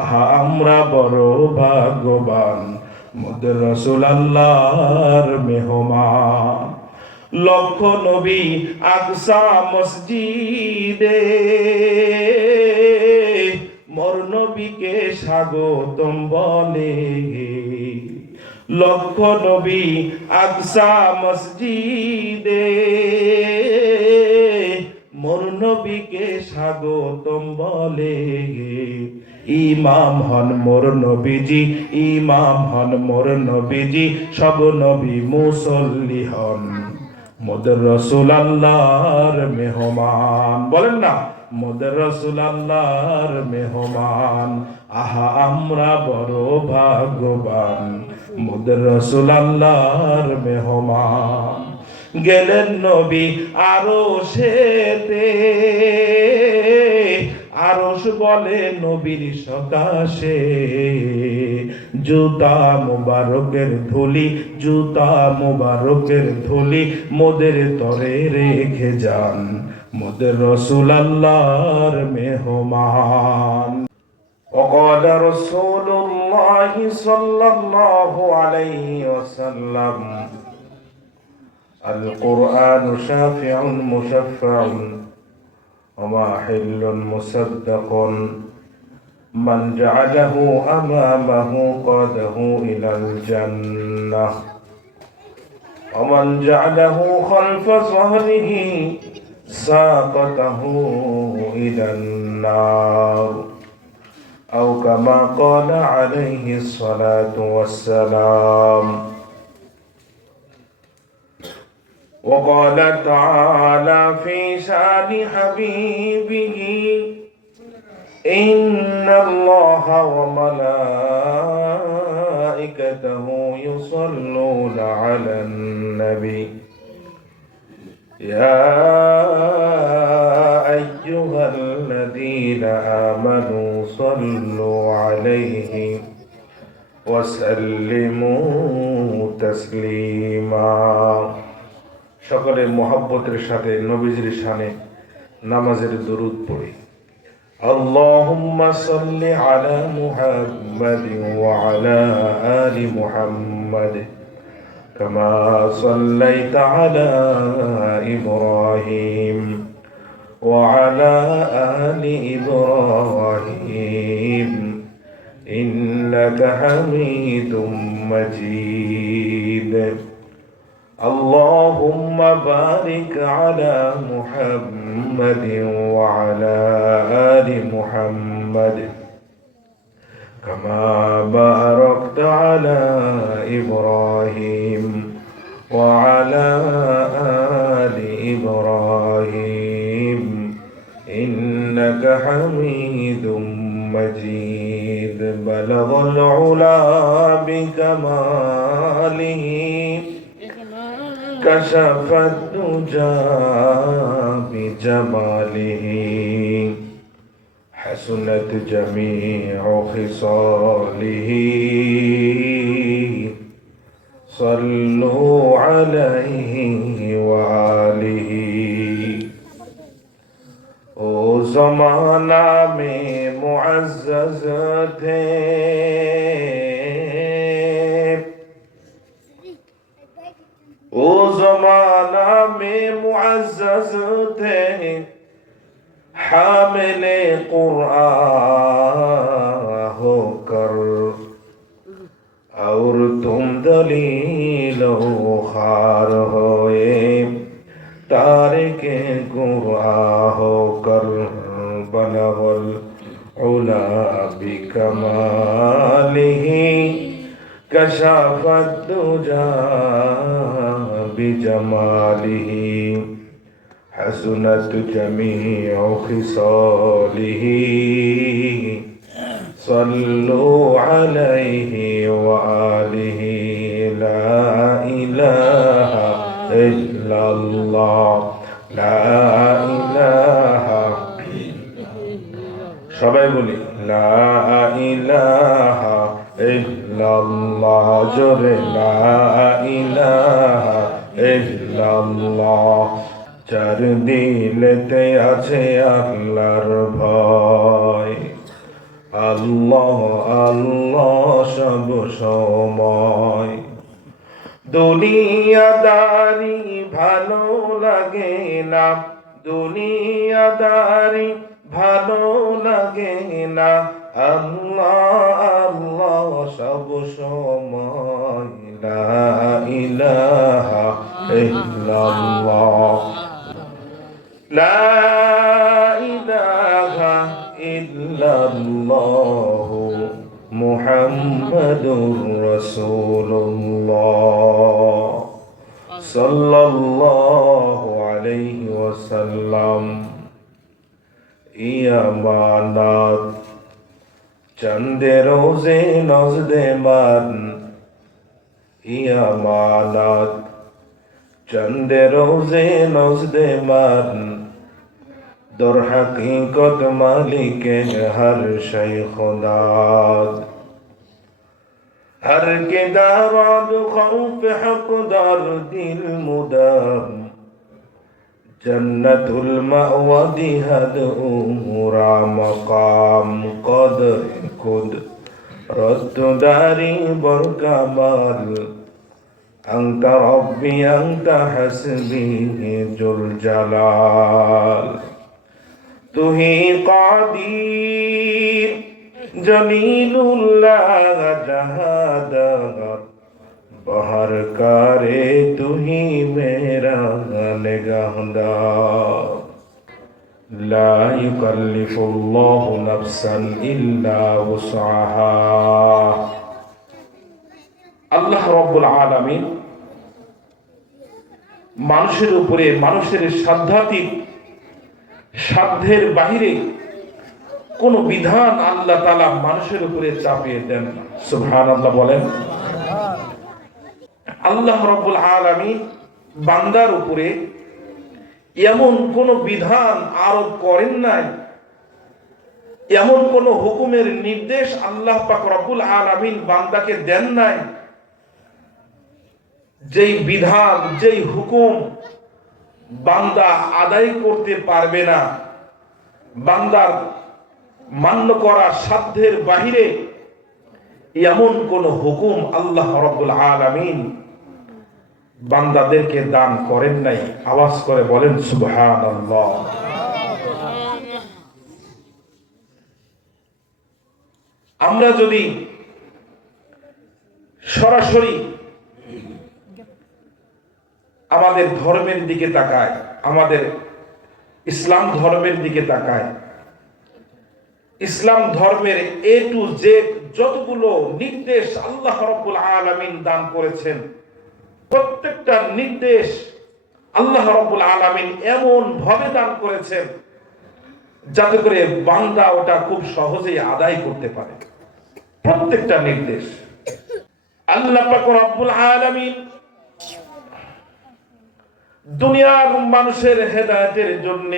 আহা আমরা বড় ভাগ্যবান, মোদের রাসূল আল্লাহর মেহমান। লক্ষ নবী আকসা মসজিদে মোর নবীকে স্বাগতম বলে। লক্ষ নবী আকসা মসজিদে মোর নবীকে স্বাগতম বলে। ইমাম হন মোর নবীজি, ইমাম হন মোর নবীজি, সব নবী মুসল্লি হন, মোদের রাসূল আল্লাহর মেহমান। বলেন না, মোদের রাসূল আল্লাহর মেহমান। আহা আমরা বড় ভাগ্যবান, মোদের রাসূল আল্লাহর মেহমান। গেলেন নবী আরশেতে, আরশ বলে নবীর সকাশে। জুতা মুবারকের ধুলি, জুতা মুবারকের ধুলি মোদের তরে রেখে যান, মোদের রাসূল আল্লাহর মেহমান। وقال رسول الله صلى الله عليه وسلم القرآن شافع مشفع وماحل مصدق من جعله أمامه قاده إلى الجنة ومن جعله خلف ظهره ساقته إلى النار أو كما قال عليه الصلاة والسلام. وقال تعالى في شأن حبيبه إن الله وملائكته يصلون على النبي يا أيها الذين آمنوا صلوا عليه وسلموا تسليما. সকলে মুহাব্বতের সাথে নবীজির শানে নামাজের দরুদ পড়ি। আল্লাহুম্মা সাল্লি আলা মুহাম্মাদিন ওয়া আলা আলি মুহাম্মাদ কামা সাল্লাইতা আলা ইব্রাহিম ওয়া আলা আলি ইব্রাহিম ইন্নাকা হামিদুম মাজিদ. اللهم بارك على محمد وعلى آل محمد كما باركت على إبراهيم وعلى آل إبراهيم إنك حميد مجيد. بلغ العلا بكماله كشف الدجى بجماله حسنت جميع خصاله صلوا عليه وآله. او زمانہ میں معزز تھے او زمانہ میں معزز تھے حامل قرآن ہو کر اور تم دلیل و خار ہوئے تارک قرآن ہو کر بلغ العلا بکمالہ كشف الدجى بجماله حسنت جميع خصاله صلوا عليه وآله. لا إله إلا الله لا إله সবাই বলি লা ইলাহা ইল্লাল্লাহ, জোরে লা ইলাহা ইল্লাল্লাহ। যার দিলেতে আছে আল্লাহর ভয় আল্লাহ আল্লাহ সব সময়। দুনিয়াদারি ভালো লাগে না, দুনিয়াদারি ভালো লাগে না, আল্লাহ আল্লাহ সব সময়। লা ইলাহা ইল্লাল্লাহ, লা ইলাহা ইল্লাল্লাহ, মুহাম্মাদুর রাসূলুল্লাহ সাল্লাল্লাহু আলাইহি ওয়াসাল্লাম। ইয়ামানাত চন্দে রোজে নজদে মান, ইয়ামানাত চন্দে রোজে নজদে মান, দর হকীকত মালিকে হর শৈ খুদাদ। हर के दाराद खौफ हक दार दिल मुदाम, जन्नतुल मअवादी हद उमरा मकाम, कदर खुद रद्द दारी बरकमाल, अंत रब्बी अंत हस्बी जुल जलाल। तू ही कादीर जलीलुल्लाह जहादत, बहर करे तू ही मेरा निगहदार। ला युकल्लिफुल्लाहु नफ्सन इल्ला वुसअहा। আল্লাহ রাব্বুল আলামিন মানুষের উপরে, মানুষের সাধ্যাতীত, সাধ্যের বাহিরে কোন বিধান আল্লাহ তাআলা মানুষের উপরে চাপিয়ে দেন না। সুবহানাল্লাহ বলেন। আল্লাহ রাব্বুল আলামিন বান্দার উপরে এমন কোন বিধান আরোপ করেন নাই, এমন কোন হুকুমের নির্দেশ আল্লাহ পাক রব্বুল আলামিন বান্দাকে দেন নাই যেই বিধান, যেই হুকুম বান্দা আদায় করতে পারবে না, বান্দার মান্য করা সাধ্যের বাহিরে এমন কোন হুকুম আল্লাহ রাব্বুল আলামিন বান্দাদেরকে দান করেন নাই। আওয়াজ করে বলেন সুবহানাল্লাহ। আমরা যদি সরাসরি আমাদের ধর্মের দিকে তাকাই, আমাদের ইসলাম ধর্মের দিকে তাকাই, ইসলাম ধর্মের এ টু জেড যতগুলো নির্দেশ আল্লাহ রাব্বুল আলামিন দান করেছেন, প্রত্যেকটা নির্দেশ আল্লাহ রাব্বুল আলামিন এমন ভাবে দান করেছেন যাতে করে বান্দা ওটা খুব সহজেই আদায় করতে পারে। প্রত্যেকটা নির্দেশ আল্লাহ পাক রব্বুল আলামিন দুনিয়ার মানুষের হেদায়েতের জন্য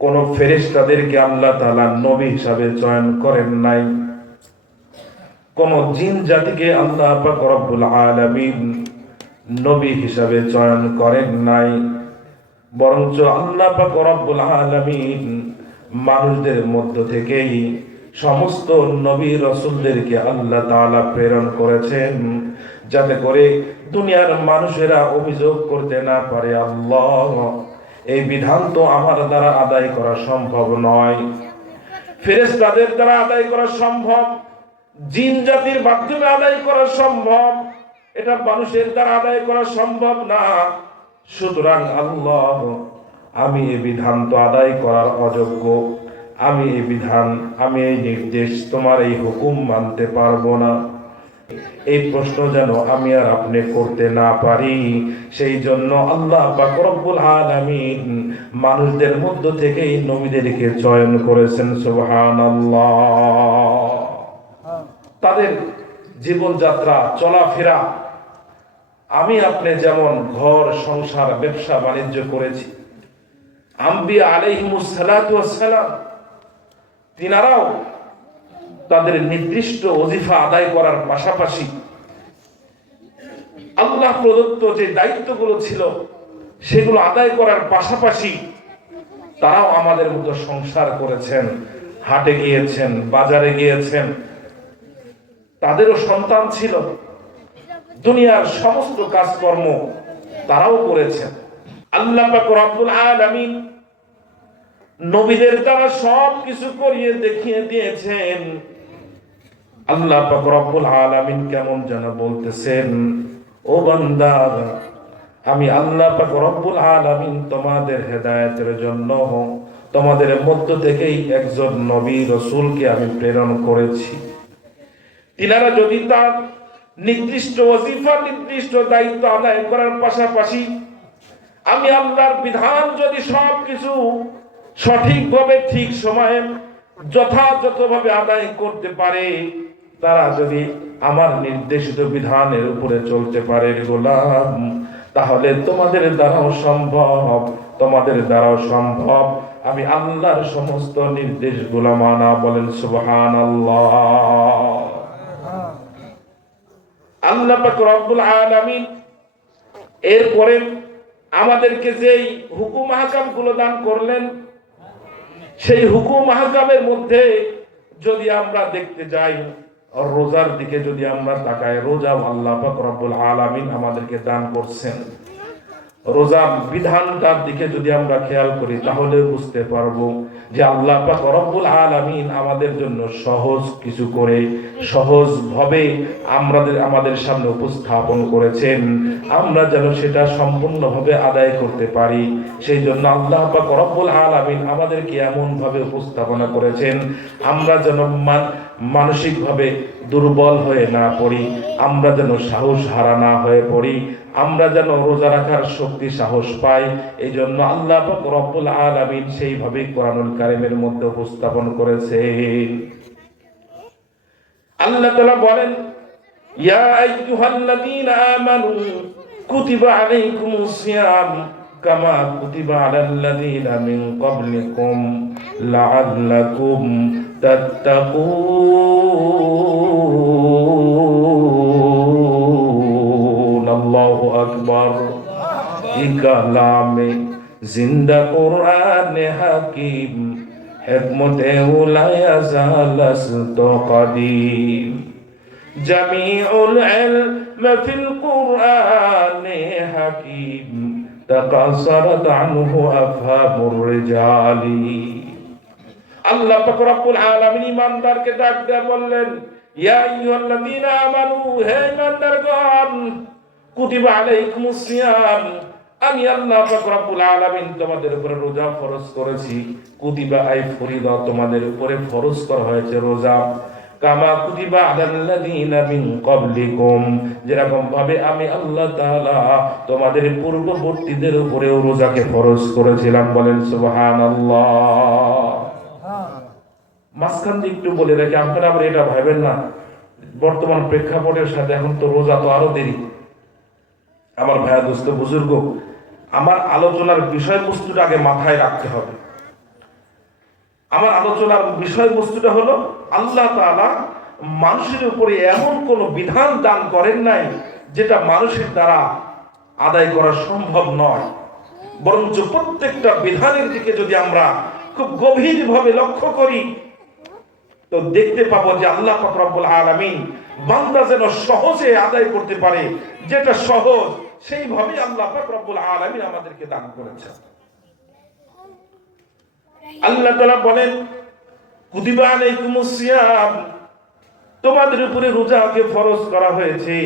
কোন ফেরেশতাদেরকে আল্লাহ তাআলা নবী হিসাবে চয়ন করেন নাই, কোন জিন জাতিকে আল্লাহ পাক রব্বুল আলামিন নবী হিসাবে চয়ন করেন নাই, বরঞ্চ আল্লাহ পাক রব্বুল আলামিন মানুষদের মধ্য থেকেই সমস্ত নবী রাসূলদেরকে আল্লাহ তাআলা প্রেরণ করেছেন যাতে করে দুনিয়ার মানুষেরা অভিযোগ করতে না পারে, আল্লাহ এই বিধান তো আমার দ্বারা আদায় করা সম্ভব নয়। ফেরেশতাদের দ্বারা আদায় করা সম্ভব, জিন জাতির মাধ্যমে আদায় করা সম্ভব, এটা মানুষের দ্বারা আদায় করা সম্ভব না। সুতরাং আল্লাহ, আমি এই বিধান তো আদায় করার অযোগ্য, আমি এই বিধান, আমি এই নির্দেশ, তোমার এই হুকুম মানতে পারবো না। এই প্রশ্ন যেন আমি আর আপনি করতে না পারি, সেই জন্য আল্লাহ পাক রব্বুল আলামিন মানুষদের মধ্য থেকেই নবীদেরকে চয়ন করেছেন। সুবহানাল্লাহ। তাদের জীবনযাত্রা, চলাফেরা, আমি আপনি যেমন ঘর সংসার ব্যবসা বাণিজ্য করেছি, আম্বিয়া আলাইহিমুস সালাতু ওয়াস সালাম তিনারাও তাদের নির্দিষ্ট ওজিফা আদায় করার পাশাপাশি আল্লাহ প্রদত্ত যে দায়িত্বগুলো ছিল সেগুলো আদায় করার পাশাপাশি তারাও আমাদের মতো সংসার করেছেন, হাটে গিয়েছেন, বাজারে গিয়েছেন, তাদেরও সন্তান ছিল, দুনিয়ার সমস্ত কাজকর্ম তারাও করেছেন। আল্লাহ পাক রব্বুল আলামিন নবীদের দ্বারা সব কিছু করিয়ে দেখিয়ে দিয়েছেন। আল্লাহ পাক রব্বুল আলামিন কেমন যেন বলতেছেন, ও বান্দা, আমি আল্লাহ পাক রব্বুল আলামিন তোমাদের হেদায়েতের জন্য তোমাদের মধ্য থেকেই একজন নবী রাসূলকে আমি প্রেরণ করেছি। তিনারা যদি তার নির্দিষ্ট ওয়াজিফা, নির্দিষ্ট দায়িত্ব আদায় করার পাশাপাশি আমি আল্লাহর বিধান যদি সবকিছু সঠিকভাবে ঠিক সময়ে যথাযথভাবে আদায় করতে পারে, তারা যদি আমার নির্দেশিত বিধানের উপরে চলতে পারে গোলাম, তাহলে তোমাদের দ্বারাও সম্ভব আমি আল্লাহর সমস্ত নির্দেশগুলো মানা। বলেন সুবহানাল্লাহ। আল্লাহ পাক রব্বুল আলামিন এরপরে আমাদেরকে যেই হুকুম আহকাম গুলো দান করলেন, সেই হুকুম আহকামের মধ্যে যদি আমরা দেখতে যাই, রোজার দিকে যদি আমরা তাকাই, রোজা আল্লাহ পাক রব্বুল আলামিন আমাদেরকে দান করছেন। রোজা বিধানটার দিকে যদি আমরা খেয়াল করি, তাহলে বুঝতে পারবো যে আল্লাহ পাক রব্বুল আলামিন আমাদের জন্য সহজ কিছু করে সহজভাবে আমাদের সামনে উপস্থাপন করেছেন, আমরা যেন সেটা সম্পূর্ণভাবে আদায় করতে পারি। সেই জন্য আল্লাহ পাক রব্বুল আলামিন আমাদেরকে এমন ভাবে উপস্থাপনা করেছেন, আমরা যেন মানসিকভাবে দুর্বল হয়ে না পড়ি, আমরা যেন সাহস হারা না হয়ে পড়ি, আমরা যেন রোজা রাখার শক্তি সাহস পাই। এই জন্য আল্লাহ পাক রব্বুল আলামিন সেইভাবে কোরআনুল কারীমের মধ্যে উপস্থাপন করেছেন। আল্লাহ তাআলা বলেন, ইয়া আইয়ুহাল্লাযীনা আমানু কুতিবা আলাইকুমুস সিয়াম কামা কুতিবা আলাল্লাযীনা মিন ক্বাবলিকুম লাআল্লাকুম তাত্তাকুন। আল্লাহু আকবার। কালামে জিন্দা কুরআন হাকিম হিকমতে উলায়া জালাসত কদিম জামিউল ইলম ফিল কুরআন হাকিম তাকাসারাত আনহু আফহামুর রিজালি। আল্লাহ পাক রব্বুল আলামিন ইমানদারকে ডাক দিয়ে বললেন, ইয়া আইয়ুহাল্লাযীনা আমানু, হে ইমানদারগণ, কুতিবা আলাইকুমুস সিয়াম, আমি আল্লাহ পাক রব্বুল আলামিন তোমাদের উপরে রোজা ফরজ করেছি। কুতিবা আই ফরিদা, তোমাদের উপরে ফরজ করা হয়েছে রোজা। কামা কুতিবা আলাল্লাযীনা মিন ক্বাবলিকুম, যেরকম ভাবে আমি আল্লাহ তাআলা তোমাদের পূর্ববর্তীদের উপরেও রোজাকে ফরজ করেছিলাম। বলেন সুবহানাল্লাহ। মাঝখান দিয়ে একটু বলে রাখি, আপনারা আবার এটা ভাবেন না বর্তমান প্রেক্ষাপটের সাথে এখন তো রোজা তো আরো দেরি। আমার ভাইয়া দোস্ত বুজুর্গ, আমার আলোচনার বিষয়বস্তুটা আগে মাথায় রাখতে হবে। আমার আলোচনার বিষয়বস্তুটা হলো, আল্লাহ তাআলা মানুষের উপরে এমন কোন বিধান দান করেন নাই যেটা মানুষের দ্বারা আদায় করা সম্ভব নয়, বরঞ্চ প্রত্যেকটা বিধানের দিকে যদি আমরা খুব গভীরভাবে লক্ষ্য করি, তো দেখতে পাবো যে আল্লাহ পাক রব্বুল আলামিন বান্দা যেন সহজে আদায় করতে পারে, যেটা সহজ সেইভাবে আল্লাহ পাক রব্বুল আলামিন আমাদেরকে দান করেছেন। আল্লাহ তাআলা বলেন, কুতিবা আলাইকুমুস সিয়াম, তোমাদের উপরে রোজাকে ফরজ করা হয়েছে।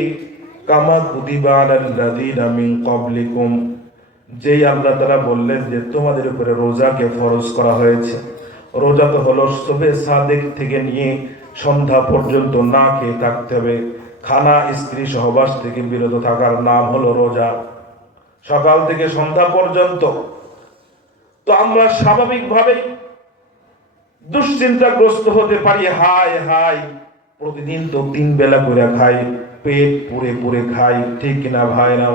কামা কুতিবা আলাল্লাযীনা মিন ক্বাবলিকুম, যেই আল্লাহ তাআলা বললেন যে তোমাদের উপরে রোজাকে ফরজ করা হয়েছে। রোজা তো হলো সুবহে সাদেক থেকে নিয়ে সন্ধ্যা পর্যন্ত না খেয়ে থাকতে হবে, খানা স্ত্রী সহবাস থেকে বিরত থাকার নাম হলো রোজা, সকাল থেকে সন্ধ্যা পর্যন্ত। তো আমরা স্বাভাবিকভাবেই দুশ্চিন্তাগ্রস্ত হতে পারি, হায় হায় প্রতিদিন তো 3 বেলা করে খাই, পেট পুরে পুরে খাই, ঠিক কিনা ভাই না?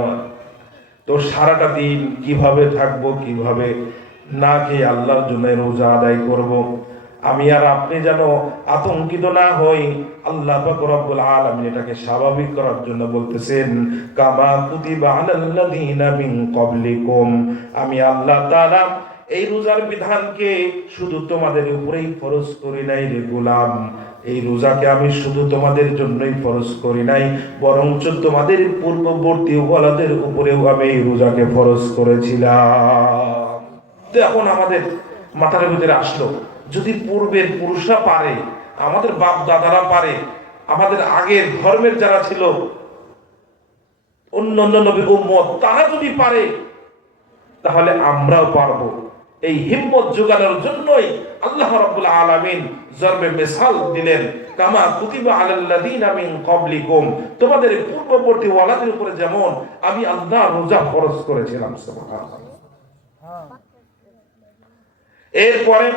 তো সারাটা দিন কিভাবে থাকবো, কিভাবে না খেয়ে আল্লাহর জন্য রোজা আদায় করব? আমি আর আপনি যেন আতঙ্কিত না হই। আল্লাহ পাক রব্বুল আলামিন এটাকে স্বাভাবিক করার জন্য বলতেছেন, কামা কুতিবা আলাল্লাযীনা মিন ক্বাবলিকুম, আমি আল্লাহ তাআলা এই রোজার বিধানকে শুধু তোমাদের উপরেই ফরজ করি নাই রে গোলাম, এই রোজাকে আমি শুধু তোমাদের জন্যই ফরজ করি নাই, বরঞ্চ তোমাদের পূর্ববর্তী ওয়ালাদের উপরেও আমি এই রোজাকে ফরজ করেছিলাম। এখন আমাদের মাথার ভিতরে আসলো, যদি পূর্বের পুরুষরা পারে, আমাদের বাপ দাদারা পারে, আমাদের আগের ধর্মের যারা ছিল অন্যান্য নবী উম্মত তারা যদি পারে, তাহলে আমরাও পারবো। এই হিম্মত জোগানোর জন্যই আল্লাহ রাব্বুল আলামিন জরবে মিসাল দিলেন, কামা কুতিবা আলাল্লাযিনা মিন ক্বাবলিকুম, তোমাদের পূর্ববর্তী ওয়ালাদের উপরে যেমন আমি আল্লাহ রোজা ফরজ করেছিলাম। সুবহানাল্লাহ। এরপরে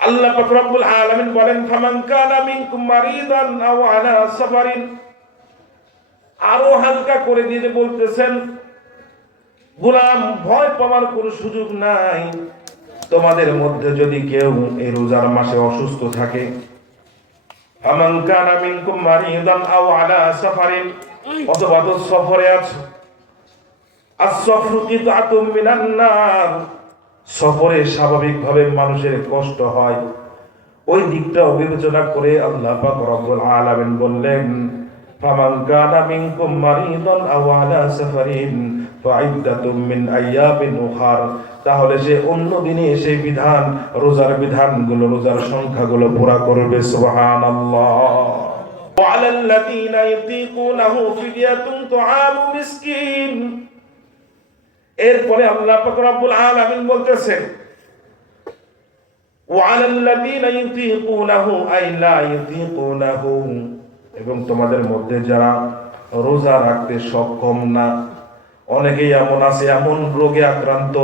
আল্লাহ পাক রব্বুল আলামিন বলেন, ফামান কানা মিনকুম মারিদান আও আলা সাফারিন, আরো হালকা করে দিয়ে বলতেছেন, গোলাম ভয় পাওয়ার কোনো সুযোগ নাই, তোমাদের মধ্যে যদি কেউ এই রোজার মাসে অসুস্থ থাকে, ফামান কানা মিনকুম মারিদান আও আলা সাফারিন, অথবা তো সফরে আছো, আস-সফরু কিতআতুম মিনান নার, সফরে স্বাভাবিকভাবে মানুষের কষ্ট হয়, ওই দিকটা বিবেচনা করে আল্লাহ পাক রব্বুল আলামিন বললেন, ফামান কানা মিনকুম মারিদান আও আলা সাফারিন ফাইদ্দাতুম মিন আইয়ামিন উখার, তাহলে সে অন্য দিনে সেই বিধান, রোজার বিধানগুলো, রোজার সংখ্যাগুলো পুরা করবে। সুবহানাল্লাহ। ওয়া আলাল্লাযীনা ইউতীকুনাহু ফিদিয়াতুন তুআমু মিসকিন, এরপরে আল্লাহ পাক রব্বুল আলামিন বলতেছেন, ওয়া আলাল্লাযীনা ইউতীকুনাহু আই লা ইউতীকুনাহু, এবং তোমাদের মধ্যে যারা রোজা রাখতে সক্ষম না, অনেকেই এমন আছে এমন রোগে আক্রান্ত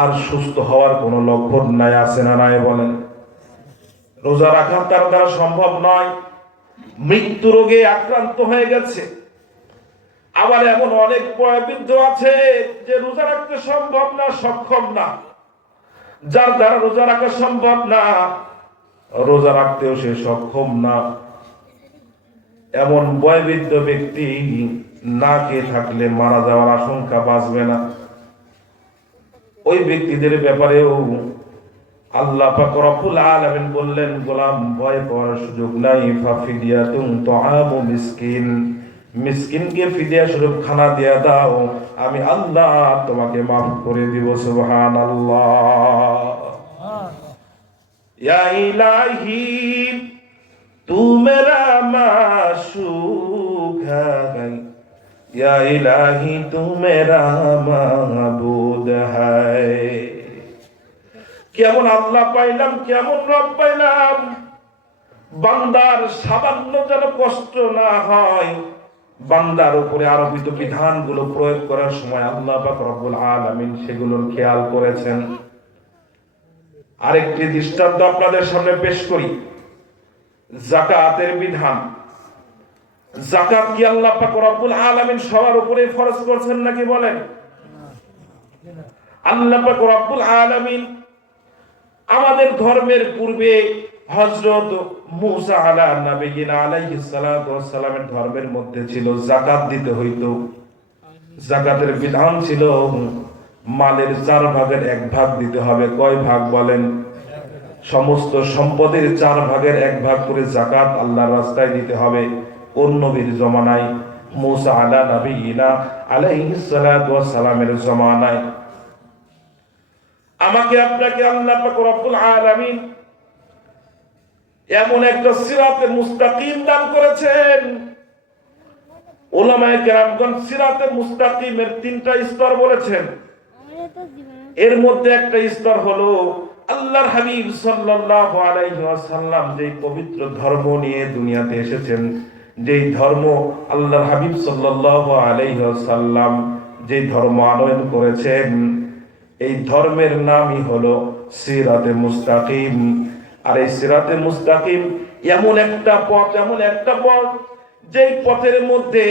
আর সুস্থ হওয়ার কোনো লক্ষণ নাই, আছে না নাই বলেন? রোজা রাখা তার দ্বারা সম্ভব নয়, মৃত্যু রোগে আক্রান্ত হয়ে গেছে। আবার এমন অনেক বৃদ্ধ আছে যে রোজা রাখতে সম্ভব না, সক্ষম না, যার দ্বারা রোজা রাখা সম্ভব না, রোজা রাখতেও সে সক্ষম না। এমন বয়োবৃদ্ধ ব্যক্তি না খেয়ে থাকলে মারা যাওয়ার আশঙ্কা বাঁচবে না। ওই ব্যক্তিদের ব্যাপারেও আল্লাহ পাক রব্বুল আলামিন বললেন, গোলাম ভয় পাওয়ার সুযোগ নাই, ফাফিদিয়াতুন তুআমু মিসকিন, মিসকিনকে ফিদিয়া স্বরূপ খানা দিয়া দাও, আমি আল্লাহ তোমাকে মাফ করে দিব। সুবহানাল্লাহ। ইয়া ইলাহি तू मेरा माशूक है, या इलाही तू मेरा माबूद है। কেমন আল্লাহ পাইলাম, কেমন রব পাইলাম, বান্দার সামান্য যেন কষ্ট না হয়, বান্দার উপরে আরোপিত বিধানগুলো প্রয়োগ করার সময় আল্লাহ পাক রব্বুল আলামিন সেগুলোর খেয়াল করেছেন। আরেকটি দৃষ্টান্ত আপনাদের সামনে পেশ করি, যাকাতের বিধান। যাকাত কি আল্লাহ পাক রব্বুল আলামিন সবার উপরে ফরজ করেছেন নাকি বলেন? আল্লাহ পাক রব্বুল আলামিন আমাদের ধর্মের পূর্বে হযরত মূসা আলাইহিস সালাতু ওয়াস সালামের ধর্মের মধ্যে ছিল যাকাত দিতে হইতো। যাকাতের বিধান ছিল মালের 4 ভাগের 1 ভাগ দিতে হবে। কয় ভাগ বলেন? সমস্ত সম্পদের 4 ভাগের 1 ভাগ করে যাকাত আল্লাহর রাস্তায় দিতে হবে। কোন নবীর জমানায়? মূসা আলাইহিস সালাতু ওয়াস সালামের জমানায়। আমাকে আপনাকে আল্লাহ পাক রব্বুল আলামিন এমন একটা সিরাতে মুস্তাকিম দান করেছেন। উলামায়ে কেরামগণ সিরাতে মুস্তাকিমের 3টা স্তর বলেছেন। এর মধ্যে একটা স্তর হলো আল্লাহর হাবিব সাল্লাল্লাহু আলাইহি ওয়াসাল্লাম যেই পবিত্র ধর্ম নিয়ে দুনিয়াতে এসেছেন, যেই ধর্ম আল্লাহর হাবিব সাল্লাল্লাহু আলাইহি ওয়াসাল্লাম যেই ধর্ম আনয়ন করেছেন, এই ধর্মের নামই হলো সিরাতে মুস্তাকিম। আর এই সিরাতে মুস্তাকিম এমন একটা পথ, এমন একটা পথ যেই পথের মধ্যে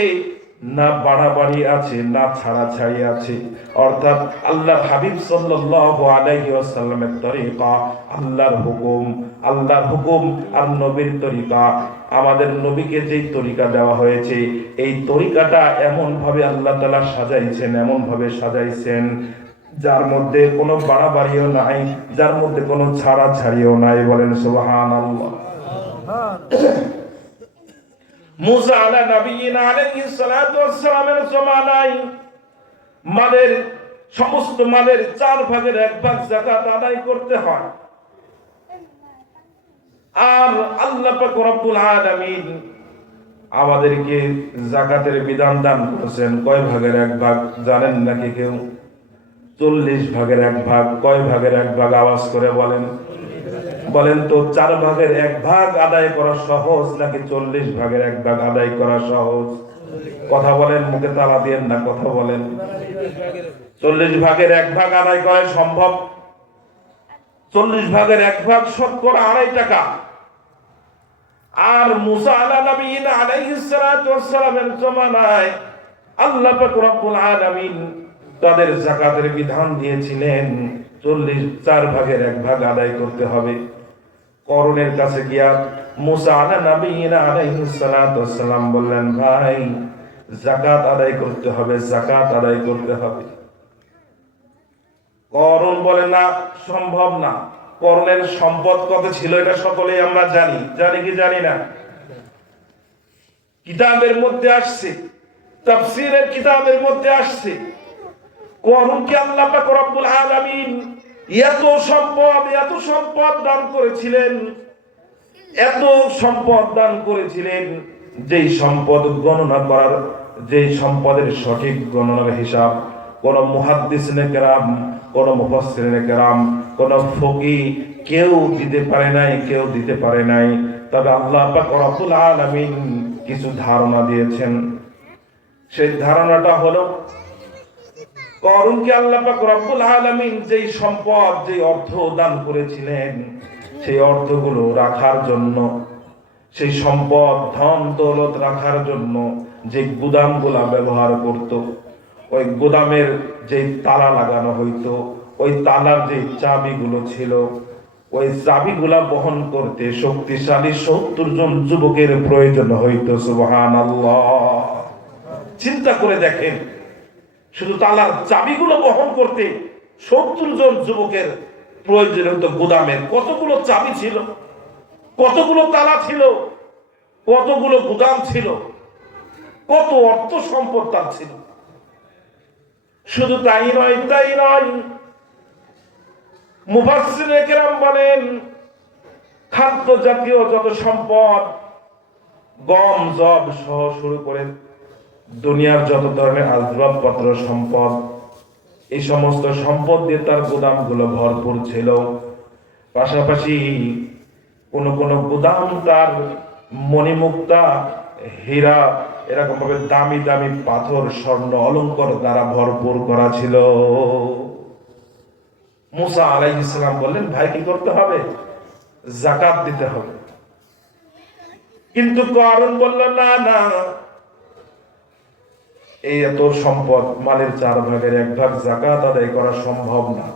না বাড়াবাড়ি আছে, না ছাড়াছাড়ি আছে। অর্থাৎ আল্লাহর হাবিব সাল্লাল্লাহু আলাইহি ওয়াসাল্লামের তরিকা, আল্লাহর হুকুম আর নবীর তরিকা। আমাদের নবীকে যেই তরিকা দেওয়া হয়েছে, এই তরিকাটা এমন ভাবে আল্লাহ তাআলা সাজাইছেন, এমন ভাবে সাজাইছেন যার মধ্যে কোনো বাড়াবাড়িও নাই, যার মধ্যে কোনো ছাড়াছাড়িও নাই। বলেন সুবহানাল্লাহ। মুসা আলা নবিয়িনা আলাইহিস সালাতু ওয়াস সালামের জমানায় মালের সমস্ত মালের 4/1 যাকাত আদায় করতে হয়। আর আল্লাহ পাক রব্বুল আলামিন আমাদেরকে যাকাতের বিধান দান করেছেন কয় ভাগের 1 জানেন নাকি কেউ? 40/1। কয় ভাগের 1 আওয়াজ করে বলেন। বলেন তো 4/1 আদায় করা সহজ নাকি 40/1 আদায় করা সহজ? কথা বলেন, মুখে তালা দিয়েন না, কথা বলেন। 40/1 আদায় করা সম্ভব? 40/1 শতকরা 2.5 টাকা। আর মুসা আলা নবিয়িনা আলাইহিস সালাতু ওয়াস সালামের জমানায় আল্লাহ পাক রব্বুল আলামিন তাদের যাকাতের বিধান দিয়েছিলেন 4/1 আদায় করতে হবে। করণের কাছে গিয়া মুসা আলা নবিয়িনা আলাইহিস সালাতু ওয়াস সালাম বললেন, ভাই যাকাত আদায় করতে হবে, যাকাত আদায় করতে হবে। করণ বলে না, সম্ভব না। করণের সম্পদ কত ছিল এটা সকলেই আমরা জানি, জানি কি জানি না? কিতাবের মধ্যে আসছে, তাফসীরের কিতাবের মধ্যে আসছে, করণকে আল্লাহ পাক রব্বুল আলামিন এত সম্পদ দান করেছিলেন, এত সম্পদ দান করেছিলেন, যেই সম্পদ গণনা করার, যেই সম্পদের সঠিক গণনার হিসাব কোন মুহাদ্দিসিনে কেরাম, কোন মুফাসসিরিনে কেরাম, কোন ফকিহ কেউ দিতে পারে নাই, কেউ দিতে পারে নাই। তবে আল্লাহ পাক রব্বুল আলামিন কিছু ধারণা দিয়েছেন। সেই ধারণাটা হলো, করণকে আল্লাহ পাক রব্বুল আলামিন যেই সম্পদ, যেই অর্থ দান করেছিলেন, সেই অর্থগুলো রাখার জন্য, সেই সম্পদ ধন দৌলত রাখার জন্য যে গুদামগুলা ব্যবহার করত, ওই গোদামের যে তালা লাগানো হইতো, ওই তালার যে চাবিগুলো ছিল, ওই চাবিগুলা বহন করতে শক্তিশালী 70 জন যুবকের প্রয়োজন হইতো। সুবহানাল্লাহ। চিন্তা করে দেখেন, শুধু তালার চাবিগুলো বহন করতে 70 জন যুবকের প্রয়োজন হইতো। গোদামের কতগুলো চাবি ছিল, কতগুলো তালা ছিল, কতগুলো গুদাম ছিল, কত অর্থ সম্পদ তার ছিল। শুধু তাই নয়, মুফাসসিরিনে কেরাম বলেন, খাদ্য জাতীয় যত সম্পদ, গম জব সহ শুরু করে দুনিয়ার যত ধরনের আসবাবপত্র সম্পদ, এই সমস্ত সম্পদ দিয়ে তার গোদামগুলো ভরপুর ছিল। পাশাপাশি কোন কোন গোদাম তার মণিমুক্তা, হীরা, এরকম ভাবে দামি দামি পাথর, স্বর্ণ অলংকার দ্বারা ভরপুর করা ছিল। মুসা আলাইহিস সালাম বললেন, ভাই কি করতে হবে? যাকাত দিতে হবে। কিন্তু করণ বলল, না না, এই এত সম্পদ, মালের 4/1 যাকাত আদায় করা সম্ভব না।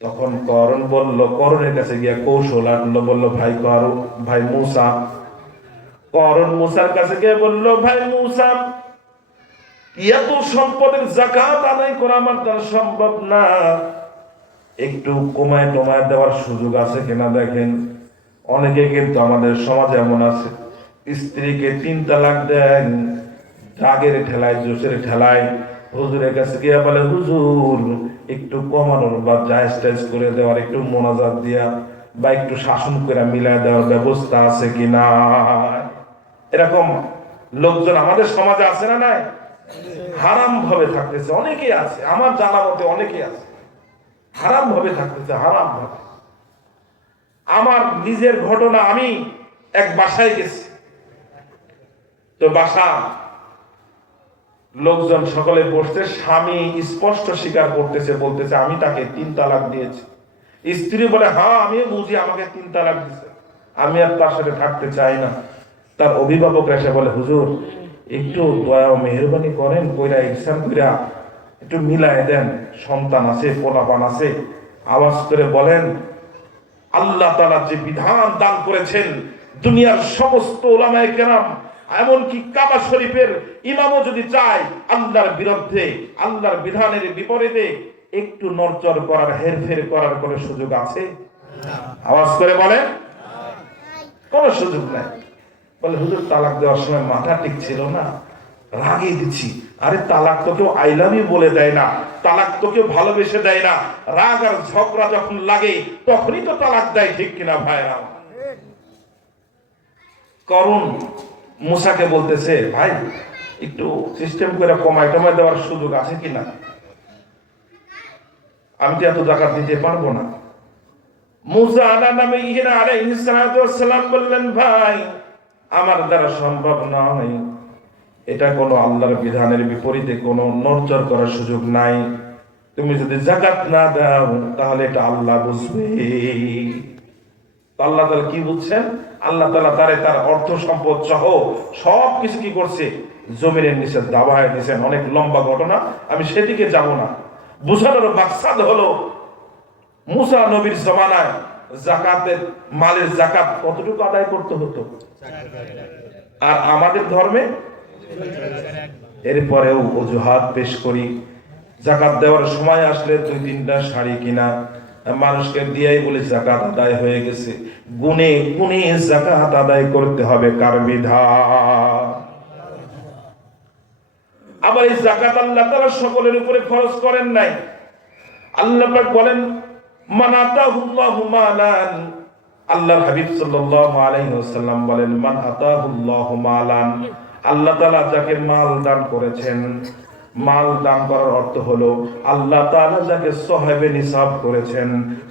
তখন করণ বলল, করণের কাছে গিয়া কৌশল আনলো, বলল, ভাই মুসা। করণ মুসার কাছে গিয়ে বলল, ভাই মুসা, এত সম্পদের যাকাত আদায় করা আমার দ্বারা সম্ভব না, একটু কমায় টমায় দেওয়ার সুযোগ আছে কিনা দেখেন। অনেকে কিন্তু আমাদের সমাজে এমন আছে, স্ত্রীকে 3 তালাক দেন, রাগের ঠেলায়, জোশের ঠেলায় হুজুরের কাছে গিয়ে বলে, হুজুর একটু কমানোর বা জায়েজ টায়েজ করে দেওয়ার, একটু মোনাজাত দিয়া বা একটু শাসন করে মিলায় দেওয়ার ব্যবস্থা আছে কিনা। এরকম লোকজন আমাদের সমাজে আছে না নাই? হারাম ভাবে থাকতেছে, অনেকেই আছে, আমার জানা মতে অনেকেই আছে হারাম ভাবে থাকতেছে, হারাম ভাবে। আমার নিজের ঘটনা, আমি এক বাসায় গেছি, তো বাসা লোকজন সকলে বসছে, স্বামী স্পষ্ট স্বীকার করতেছে, বলতেছে আমি তাকে 3 তালাক দিয়েছি। স্ত্রী বলে, হ্যাঁ আমি বুঝি, আমাকে 3 তালাক দিয়েছে, আমি আর তার সাথে থাকতে চাই না। তার অভিভাবক এসে বলে, হুজুর একটু দয়া ও মেহেরবানি করেন, কইরা ইহসান কইরা একটু মিলায় দেন, সন্তান আছে, পোলাপান আছে, আওয়াজ করে বলেন, আল্লাহ তাআলা যে বিধান দান করেছেন, দুনিয়ার সমস্ত উলামায়ে কেরাম এমনকি কাবা শরীফের ইমামও যদি চায় আল্লাহর বিরুদ্ধে, আল্লাহর বিধানের বিপরীতে একটু নড়চড় করার, হেরফের করার কোনো সুযোগ আছে? আওয়াজ করে বলেন, কোনো সুযোগ নাই। বলে হুজুর তালাক দেওয়ার সময় মাথা ঠিক ছিল না, রাগে দিচ্ছি। আরে তালাক তো কেউ আই লাভ ইউ বলে দেয় না, তালাক তো কেউ ভালোবেসে দেয় না। রাগ আর ঝগড়া যখন লাগে তখনই তো তালাক দেয়, ঠিক কিনা ভাইরা? করুন মুসাকে বলতেছে, ভাই একটু সিস্টেম করে কমায় টমায় দেওয়ার সুযোগ আছে কিনা, আমি তো এত জাকাত দিতে পারবো না। মুসা আলাইহিস সালাম বললেন, ভাই আমার দ্বারা সম্ভব নয়, এটা কোনো আল্লাহর বিধানের বিপরীতে কোনো নড়চড় করার সুযোগ নাই। তুমি যদি যাকাত না দাও তাহলে এটা আল্লাহ বুঝবে। আল্লাহ তাআলা কি বুঝছেন? আল্লাহ তাআলা তার অর্থ সম্পদ সহ সবকিছু কি করছে, জমিনের নিচে দাবায় দিয়েছেন। অনেক লম্বা ঘটনা, আমি সেদিকে যাব না। বুঝানোর মাকসাদ হলো মুসা নবীর জমানায় যাকাতের মালের যাকাত কতটুকু আদায় করতে হতো, আর আমাদের ধর্মে এরপরেও অজুহাত পেশ করি। যাকাত দেওয়ার সময় আসলে 2-3টা শাড়ি কিনা মানুষকে দিয়েই বলে যাকাত আদায় হয়ে গেছে। গুনে গুনে যাকাত আদায় করতে হবে, কার বিধান। আবার এই যাকাত আল্লাহ তাআলা সকলের উপরে খরচ করেন নাই। আল্লাহ পাক বলেন, মান আতাহুল্লাহু মালান, আল্লাহর হাবিব সাল্লাল্লাহু আলাইহি ওয়াসাল্লাম বলেন, মান আতাহুল্লাহু মালান, আল্লাহ তাআলা যাকে মাল দান করেছেন, মাল দান করার অর্থ হলো আল্লাহ তাআলা যাকে সাহেবে নিসাব করেছেন।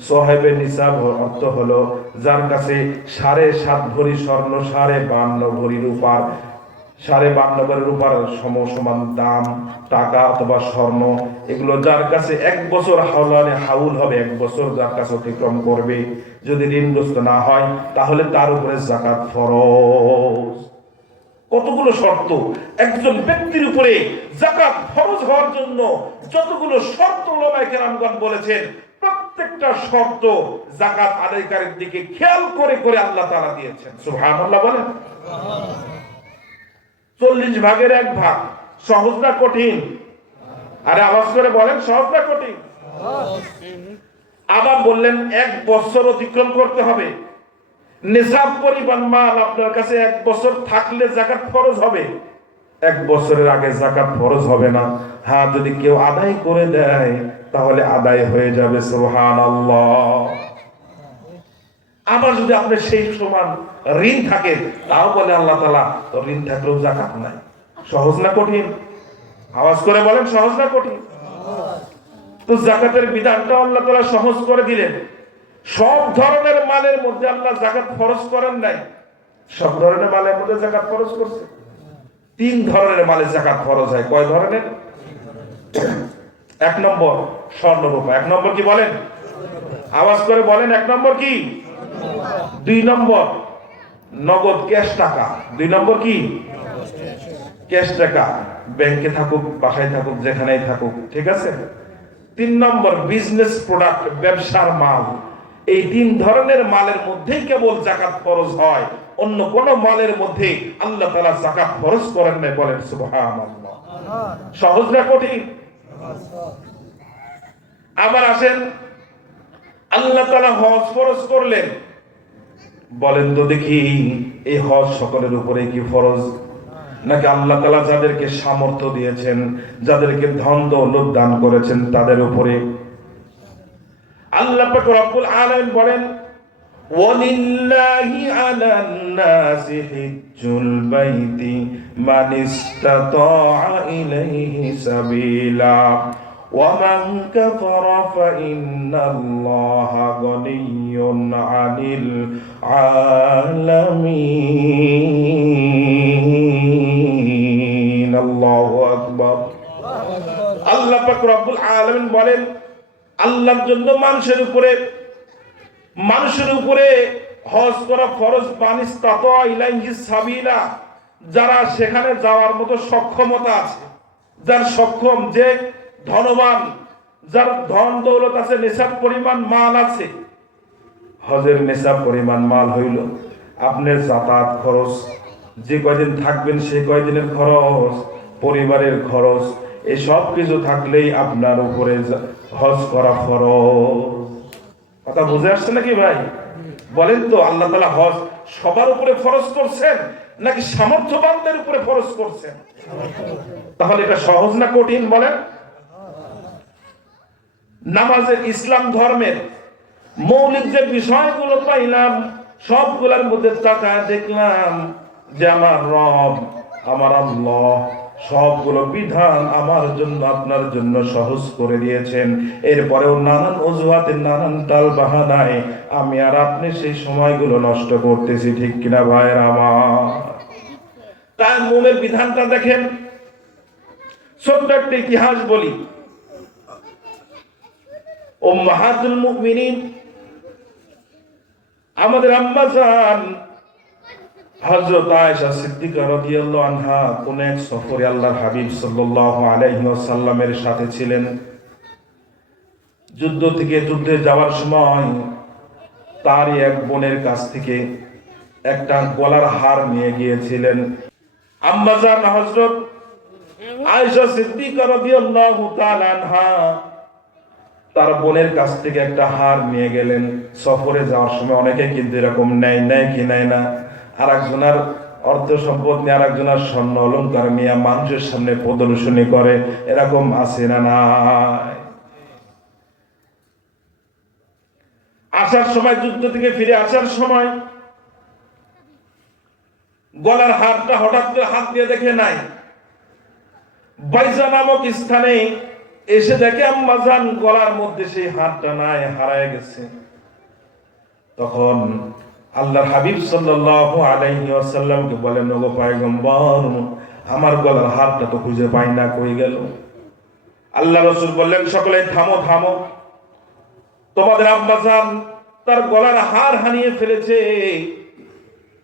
সাহেবে নিসাব অর্থ হলো যার কাছে 7.5 ভরি স্বর্ণ, 52.5 ভরি রূপার, 52.5 ভরি রূপার সমসমান দাম টাকা অথবা স্বর্ণ, এগুলো যার কাছে 1 বছর হাউল হবে, 1 বছর যার কাছে অতিক্রম করবে, যদি ঋণগ্রস্ত না হয় তাহলে তার উপরে যাকাত ফরজ। কতগুলো শর্ত! একজন ব্যক্তির উপরে যাকাত ফরজ হওয়ার জন্য যতগুলো শর্ত উলামায়ে কেরামগণ বলেছেন, প্রত্যেকটা শর্ত যাকাত আদায়কারীর দিকে খেয়াল করে করে আল্লাহ তাআলা দিয়েছেন। সুবহানাল্লাহ বলেন। 40 ভাগের 1 ভাগ, সহজ না কঠিন? আরে আওয়াজ করে বলেন, সহজ না কঠিন? আবার বললেন 1 বছর অতিক্রম করতে হবে। নিসাব পরিমাণ মাল আপনার কাছে 1 বছর থাকলে যাকাত ফরজ হবে, 1 বছরের আগে যাকাত ফরজ হবে না। হ্যাঁ, যদি কেউ আদায় করে দেয় তাহলে আদায় হয়ে যাবে। সুবহানাল্লাহ। আবার যদি আপনার সেই সমান ঋণ থাকে, তাও বলে আল্লাহ তাআলা, তো ঋণ থাকলেও যাকাত নাই। সহজ না কঠিন? আওয়াজ করে বলেন, সহজ না কঠিন? তো যাকাতের বিধানটা আল্লাহ তাআলা সহজ করে দিলেন। সব ধরনের মালের মধ্যে আল্লাহ যাকাত ফরজ করেন নাই। সব ধরনের মালের মধ্যে যাকাত ফরজ করছে। 3 ধরনের মালে যাকাত ফরজ হয়। কয় ধরনের? 1 নম্বর স্বর্ণ রূপা। 1 নম্বর কি বলেন? আওয়াজ করে বলেন, 1 নম্বর কি? 2 নম্বর নগদ ক্যাশ টাকা। 2 নম্বর কি? ক্যাশ টাকা, ব্যাংকে থাকুক, বাসায় থাকুক, যেখানেই থাকুক, ঠিক আছে। 3 নম্বর বিজনেস প্রোডাক্ট, ব্যবসার মাল। এই 3 ধরনের মালের মধ্যেই কেবল যাকাত ফরজ হয়, অন্য কোন মালের মধ্যে আল্লাহ তাআলা যাকাত ফরজ করেন নাই। বলেন সুবহানাল্লাহ। সহজ না কঠিন? আবার আসেন, আল্লাহ তাআলা হজ ফরজ করলেন। বলেন তো দেখি, এই হজ সকলের উপরে কি ফরজ, নাকি আল্লাহ তাআলা যাদেরকে সামর্থ্য দিয়েছেন, যাদেরকে ধন দৌলত দান করেছেন তাদের উপরে? আল্লাহ পাক রব্বুল আলামিন বলেন, ওয়ালিল্লাহি আলান নাসি হিজ্জুল বাইতি মান ইসতাতাআ ইলাইহি সাবিলা ওয়া মান কাফারা ফা ইন্নাল্লাহা গনিয়্যুন আনিল আলামিন। আল্লাহু আকবার। আল্লাহ পাক রব্বুল আলামিন বলেন, আল্লাহর জন্য মানুষের উপরে হজ করা ফরজ। মানিস্তাতা ইলাইহি সাবিলা, যারা সেখানে যাওয়ার মতো সক্ষমতা আছে, যার সক্ষম, যে ধনবান, যার ধন দৌলত আছে, নিসাব পরিমাণ মাল আছে। হজের নিসাব পরিমাণ মাল হইল আপনার যাতায়াত খরচ, যে কয়দিন থাকবেন সেই কয়দিনের খরচ, পরিবারের খরচ, এই সব কিছু থাকলেই আপনার উপরে হজ করা ফরজ। কথা বুঝে আসছে নাকি ভাই? বলেন তো, আল্লাহ তাআলা হজ সবার উপরে ফরজ করছেন নাকি সামর্থ্যবানদের উপরে ফরজ করছেন? তাহলে এটা সহজ না কঠিন বলেন? নামাজের, ইসলাম ধর্মের মৌলিক যে বিষয়গুলো পাইলাম, সবগুলোর মধ্যে তাকায় দেখলাম যে আমার রব, আমার আল্লাহ সবগুলো বিধান আমার জন্য, আপনার জন্য সহজ করে দিয়েছেন। এরপরেও নানান অজুহাতে, নানান টাল বাহানায় আমি আর আপনি সেই সময়গুলো নষ্ট করতেছি, ঠিক কিনা ভাইয়ের আমার? তার মনের বিধানটা দেখেন। ছোট্ট একটা ইতিহাস বলি। উম্মাহাতুল মুমিনিন, আমাদের আম্মা জান হযরত আয়েশা সিদ্দিকা রাদিয়াল্লাহু আনহা কোন এক সফরে আল্লাহর হাবিব সাল্লাল্লাহু আলাইহি ওয়াসাল্লামের সাথে ছিলেন। যুদ্ধ থেকে যুদ্ধে যাওয়ার সময় তারই এক বোনের কাছ থেকে একটা গলার হার নিয়ে গিয়েছিলেন। আম্মা জান হযরত আয়েশা সিদ্দিকা রাদিয়াল্লাহু তাআলা আনহা তার বোনের কাছ থেকে একটা হার নিয়ে গেলেন। সফরে যাওয়ার সময় অনেকে কিন্তু এরকম নেয় কি নেয় না, আর একজনের অর্থ সম্পদ নিয়ে, আর একজনের স্বর্ণ অলংকার নিয়ে মানুষের সামনে প্রদর্শনী করে, এরকম আছে না নাই? আসার সময়, যুদ্ধ থেকে ফিরে আসার সময় গলার হারটা হঠাৎ করে হাত দিয়ে দেখে নাই, বাইজা নামক স্থানে এসে দেখে আম্মা জান গলার মধ্যে সেই হারটা নাই, হারায় গেছে। তখন আল্লাহর হাবিব সাল্লাল্লাহু আলাইহি ওয়াসাল্লামকে বলেন, ওগো পয়গম্বর, আমার গলার হারটা তো খুঁজে পাই না, কই গেল? আল্লাহ রাসূল বললেন, সকলে থামো থামো, তোমাদের আম্মা জান তার গলার হার হারিয়ে ফেলেছে।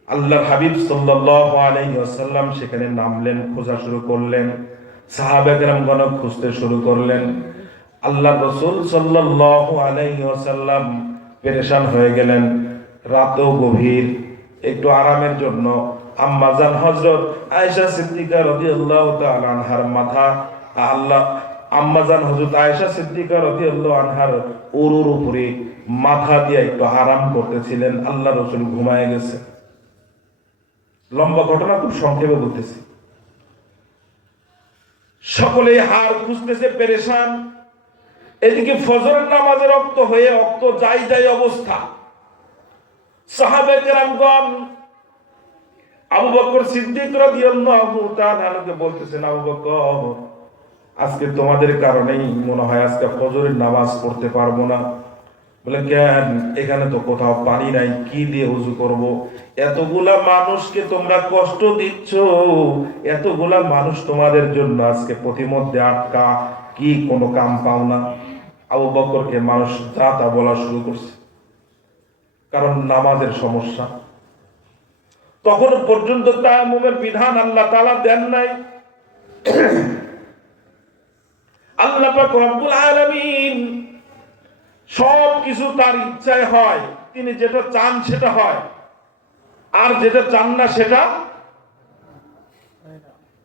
আল্লাহর হাবিব সাল্লাল্লাহু আলাইহি ওয়াসাল্লাম সেখানে নামলেন, খোঁজা শুরু করলেন। সাহাবা কেরামগণ খুঁজতে শুরু করলেন। আল্লাহর রাসূল সাল্লাল্লাহু আলাইহি ওয়াসাল্লাম পেরেশান হয়ে গেলেন। রাতও গভীর, একটু আরামের জন্য আম্মা জান হযরত আয়েশা সিদ্দিকা রাদিয়াল্লাহু তাআলা আনহার মাথা, আম্মা জান হযরত আয়েশা সিদ্দিকা রাদিয়াল্লাহু আনহার উরুর উপরে মাথা দিয়ে একটু আরাম করতেছিলেন। আল্লাহর রাসূল ঘুমায় গেছে। লম্বা ঘটনা, খুব সংক্ষেপে বলতেছি। সকলে হার খুঁজতেছে, পেরেশান। এদিকে ফজরের নামাজের রক্ত হয়ে রক্ত যাই অবস্থা। সাহাবে কেরামগণ আবু বকর সিদ্দিক রাদিয়াল্লাহু তাআলা আনহুকে বলতেছেন, আবু বকর, আজকে তোমাদের কারণেই মনে হয় আজকে ফজরের নামাজ পড়তে পারবো না। বলে, কেন? এখানে তো কোথাও পানি নাই, কি দিয়ে ওযু করব? এতগুলা মানুষকে তোমরা কষ্ট দিচ্ছ, এতগুলা মানুষ তোমাদের জন্য আজকে প্রতিমধ্যে আটকা, কি কোনো কাম পাও না? আবু বকরকে মানুষ যা তা বলা শুরু করছে, কারণ নামাজের সমস্যা। তখন পর্যন্ত তায়াম্মুমের বিধান আল্লাহ তাআলা দেন নাই। আল্লাহ পাক রব্বুল আলামিন সব কিছু তার ইচ্ছায় হয়, তিনি যেটা চান সেটা হয়, আর যেটা চান না সেটা।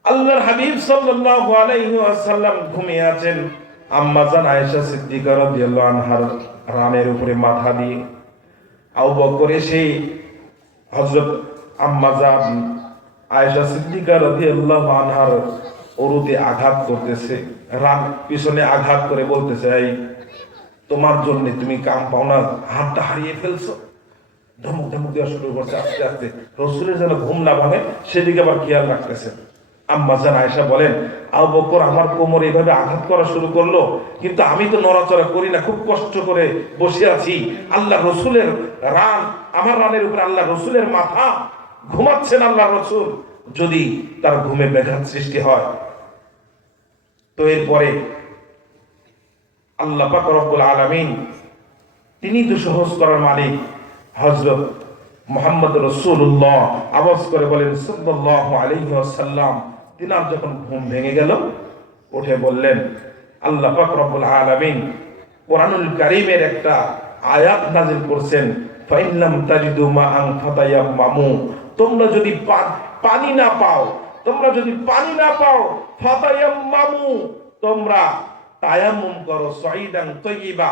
আল্লাহর হাবিব সাল্লাল্লাহু আলাইহি ওয়াসাল্লাম ঘুমিয়ে আছেন। আম্মা জান আয়েশা সিদ্দিকা রাদিয়াল্লাহু আনহার রানের উপরে মাথা দিয়ে আবু বকর এসে হযরত আম্মা জান আয়েশা সিদ্দিকা রাদিয়াল্লাহু আনহার উরুতে আঘাত করতেছে, রান পিছনে আঘাত করে বলতেছে, এই তোমার জন্য তুমি কাম পাও না, হাতটা হারিয়ে ফেলছো। ধমক ধমক দেওয়া শুরু করছে আস্তে আস্তে, রাসূলের যেন ঘুম না ভাঙে সেদিকে আবার খেয়াল রাখতেছে। আম্মা জান আয়েশা বলেন, আবু বকর আমার কোমর এইভাবে আঘাত করা শুরু করলো, কিন্তু আমি তো নড়াচড়া করি না, খুব কষ্ট করে বসে আছি। আল্লাহ রসুলের রান, আমার রানের উপরে আল্লাহ রসুলের মাথা, ঘুমাচ্ছেন আল্লাহ রসুল, যদি তার ঘুমে ব্যাঘাত সৃষ্টি হয়। তো এরপরে আল্লাহ পাক রব্বুল আলামিন, তিনি তো সহজ করার মালিক, হযরত মুহাম্মদ রাসূলুল্লাহ আওয়াজ করে বলেন সাল্লাল্লাহু আলাইহি ওয়াসাল্লাম, তিনার যখন ঘুম ভেঙে গেল, উঠে বললেন, আল্লাহ পাক রব্বুল আলামিন কোরআনুল কারীমের একটা আয়াত নাযিল করছেন, ফাইল্লাম তাজিদু মাআন ফাতায়াম্মামু, তোমরা যদি পানি না পাও, তোমরা যদি পানি না পাও, ফাতায়াম্মামু, তোমরা তায়াম্মুম করো, সাইদান তাইয়িবা,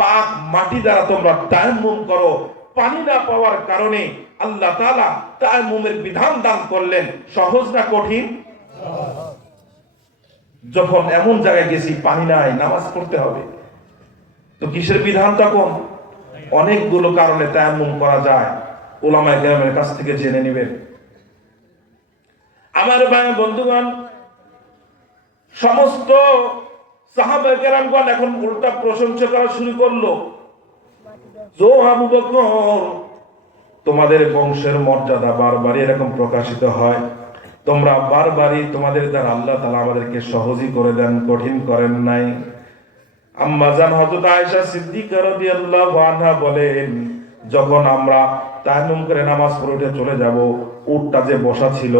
পাক মাটি দ্বারা তোমরা তায়াম্মুম করো। পানি না পাওয়ার কারণে আল্লাহ তাআলা তায়াম্মুমের বিধান দান করলেন। সহজ না কঠিন? যখন এমন জায়গায় গেছি পানি নাই, নামাজ পড়তে হবে, তো কিসের বিধান তখন? অনেকগুলো কারণে তায়াম্মুম করা যায়, উলামায়ে কেরামের কাছ থেকে জেনে নেবেন। আমার ভাই বন্ধুগণ, সমস্ত সাহাবায়ে কেরামগণ এখন উল্টা প্রশংসা করা শুরু করলো। জো আবু বকর, তোমাদের বংশের মর্যাদা বারবারই এরকম প্রকাশিত হয়, তোমরা বারবারই তোমাদের দ্বারা আল্লাহ তাআলা আমাদেরকে সহজই করে দেন, কঠিন করেন নাই। আম্মা জান হযরত আয়েশা সিদ্দিকা রাদিয়াল্লাহু আনহা বলেন, যখন আমরা তায়াম্মুম করে নামাজ পড়ে উঠে চলে যাব, উটটা যে বসা ছিল,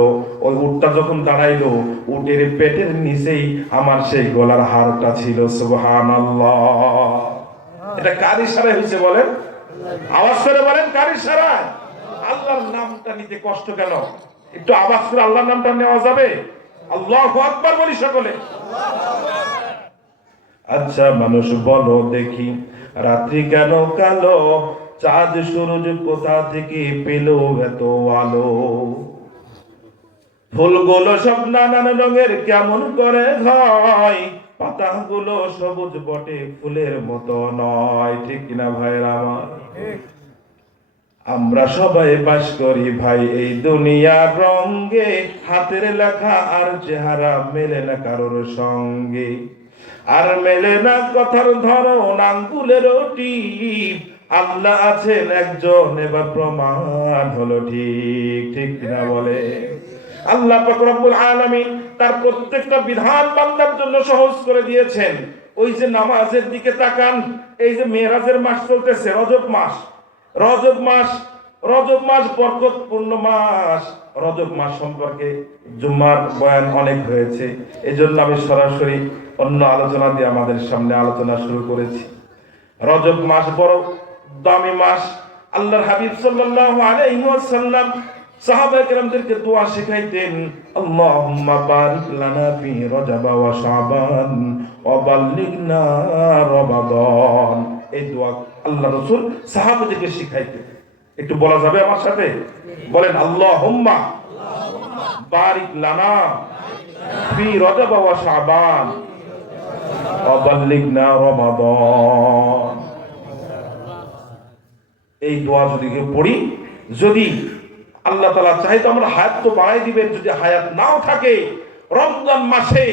ওই উটটা যখন দাঁড়াইলো, উটের পেটের নিচেই আমার সেই গলার হারটা ছিল। সুবহানাল্লাহ। এটা কার ইশারায় হয়েছে বলেন? আওয়াজ করে বলেন, কার ইশারায়? আল্লাহর নামটা নিতে কষ্ট কেন? একটু আওয়াজ করে আল্লাহর নামটা নেওয়া যাবে? আল্লাহু আকবার বলি সকলে। আচ্ছা মানুষ বলো দেখি, রাত্রি কেন কালো, চাঁদ সূরজ কোথা থেকে পেল এত আলো, ফুলগুলো সব নানান রঙের কেমন করে হয়, পাতাগুলো সবুজ বটে ফুলের মতো নয়। ঠিক কিনা ভাইরা আমার? আমরা সবাই বাস করি ভাই এই দুনিয়ার রঙে, হাতের লেখা আর চেহারা মেলে না কারোর সঙ্গে, আর মেলে না কথার ধরন আঙ্গুলেরও টিপ, আল্লাহ আছেন একজন, এবার প্রমাণ হলো ঠিক। ঠিক কিনা বলে? আল্লাহ পাক রব্বুল আলামিন তার প্রত্যেকটা বিধান বান্দার জন্য সহজ করে দিয়েছেন। ওই যে নামাজের দিকে তাকান, এই যে মেরাজের মাস চলতেছে, রজব মাস, রজব মাস, রজব মাস বরকতপূর্ণ মাস। রজব মাস সম্পর্কে জুম্মার বয়ান অনেক হয়েছে, এজন্য আমি সরাসরি অন্য আলোচনা দিয়ে আমাদের সামনে আলোচনা শুরু করেছি। রজব মাস বড় দামি মাস। আল্লাহর হাবিব সাল্লাল্লাহু আলাইহি ওয়াসাল্লাম সাহাবায়ে কেরামদেরকে দোয়া শেখাইতেন, আল্লাহুম্মা বারিক লানা ফি রজব ওয়া শাবান ওয়া বাল্লিগনা রমাদান। এই দোয়া আল্লাহ রাসূল সাহাবাদেরকে শিখাইতেন। একটু বলা যাবে আমার সাথে? বলেন, আল্লাহুম্মা বারিক লানা ফি রজব ওয়া শাবান ওয়া বাল্লিগনা রমাদান। এই দোয়া যদি কেউ পড়ি, যদি আল্লাহ তাআলা চাই তো আমরা হায়াত তো বাড়াই দিবেন। যদি হায়াত নাও থাকে, রমজান মাসে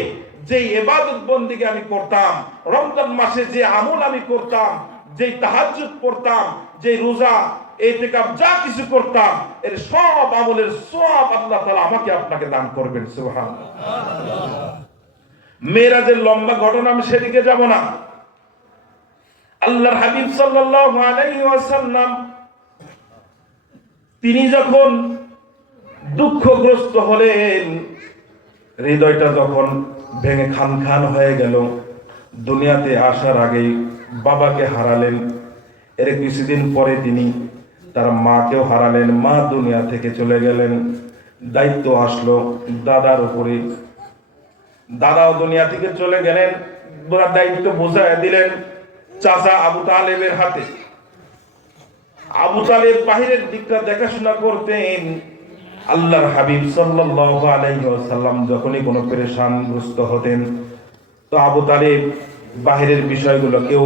যে ইবাদত বন্দেগী আমি করতাম, রমজান মাসে যে আমল আমি করতাম, যে তাহাজ্জুদ পড়তাম, যে রোজা, ইতিকাফ, যা কিছু করতাম, এর সব আমলের সওয়াব আল্লাহ তাআলা আমাকে আপনাকে দান করবেন। সুবহানাল্লাহ। মেরাজের লম্বা ঘটনা, আমি সেদিকে যাব না। আল্লাহর হাবিব সাল্লাল্লাহু আলাইহি ওয়াসাল্লাম তিনি যখন দুঃখগ্রস্ত হলেন, হৃদয়টা যখন ভেঙে খান খান হয়ে গেল, দুনিয়াতে আসার আগেই বাবাকে হারালেন, এর কিছুদিন পরে তিনি তার মাকেও হারালেন, মা দুনিয়া থেকে চলে গেলেন। দায়িত্ব আসলো দাদার উপরে, দাদাও দুনিয়া থেকে চলে গেলেন, দায়িত্ব বোঝায় দিলেন চাচা আবু তালেবের হাতে। আবু তালেব বাহিরের দিকটা দেখাশোনা করতেন। আল্লাহর হাবিব সাল্লাল্লাহু আলাইহি ওয়াসাল্লাম যখনই কোনো পেরেশানগ্রস্ত হতেন, তো আবু তালেব বাহিরের বিষয়গুলো কেউ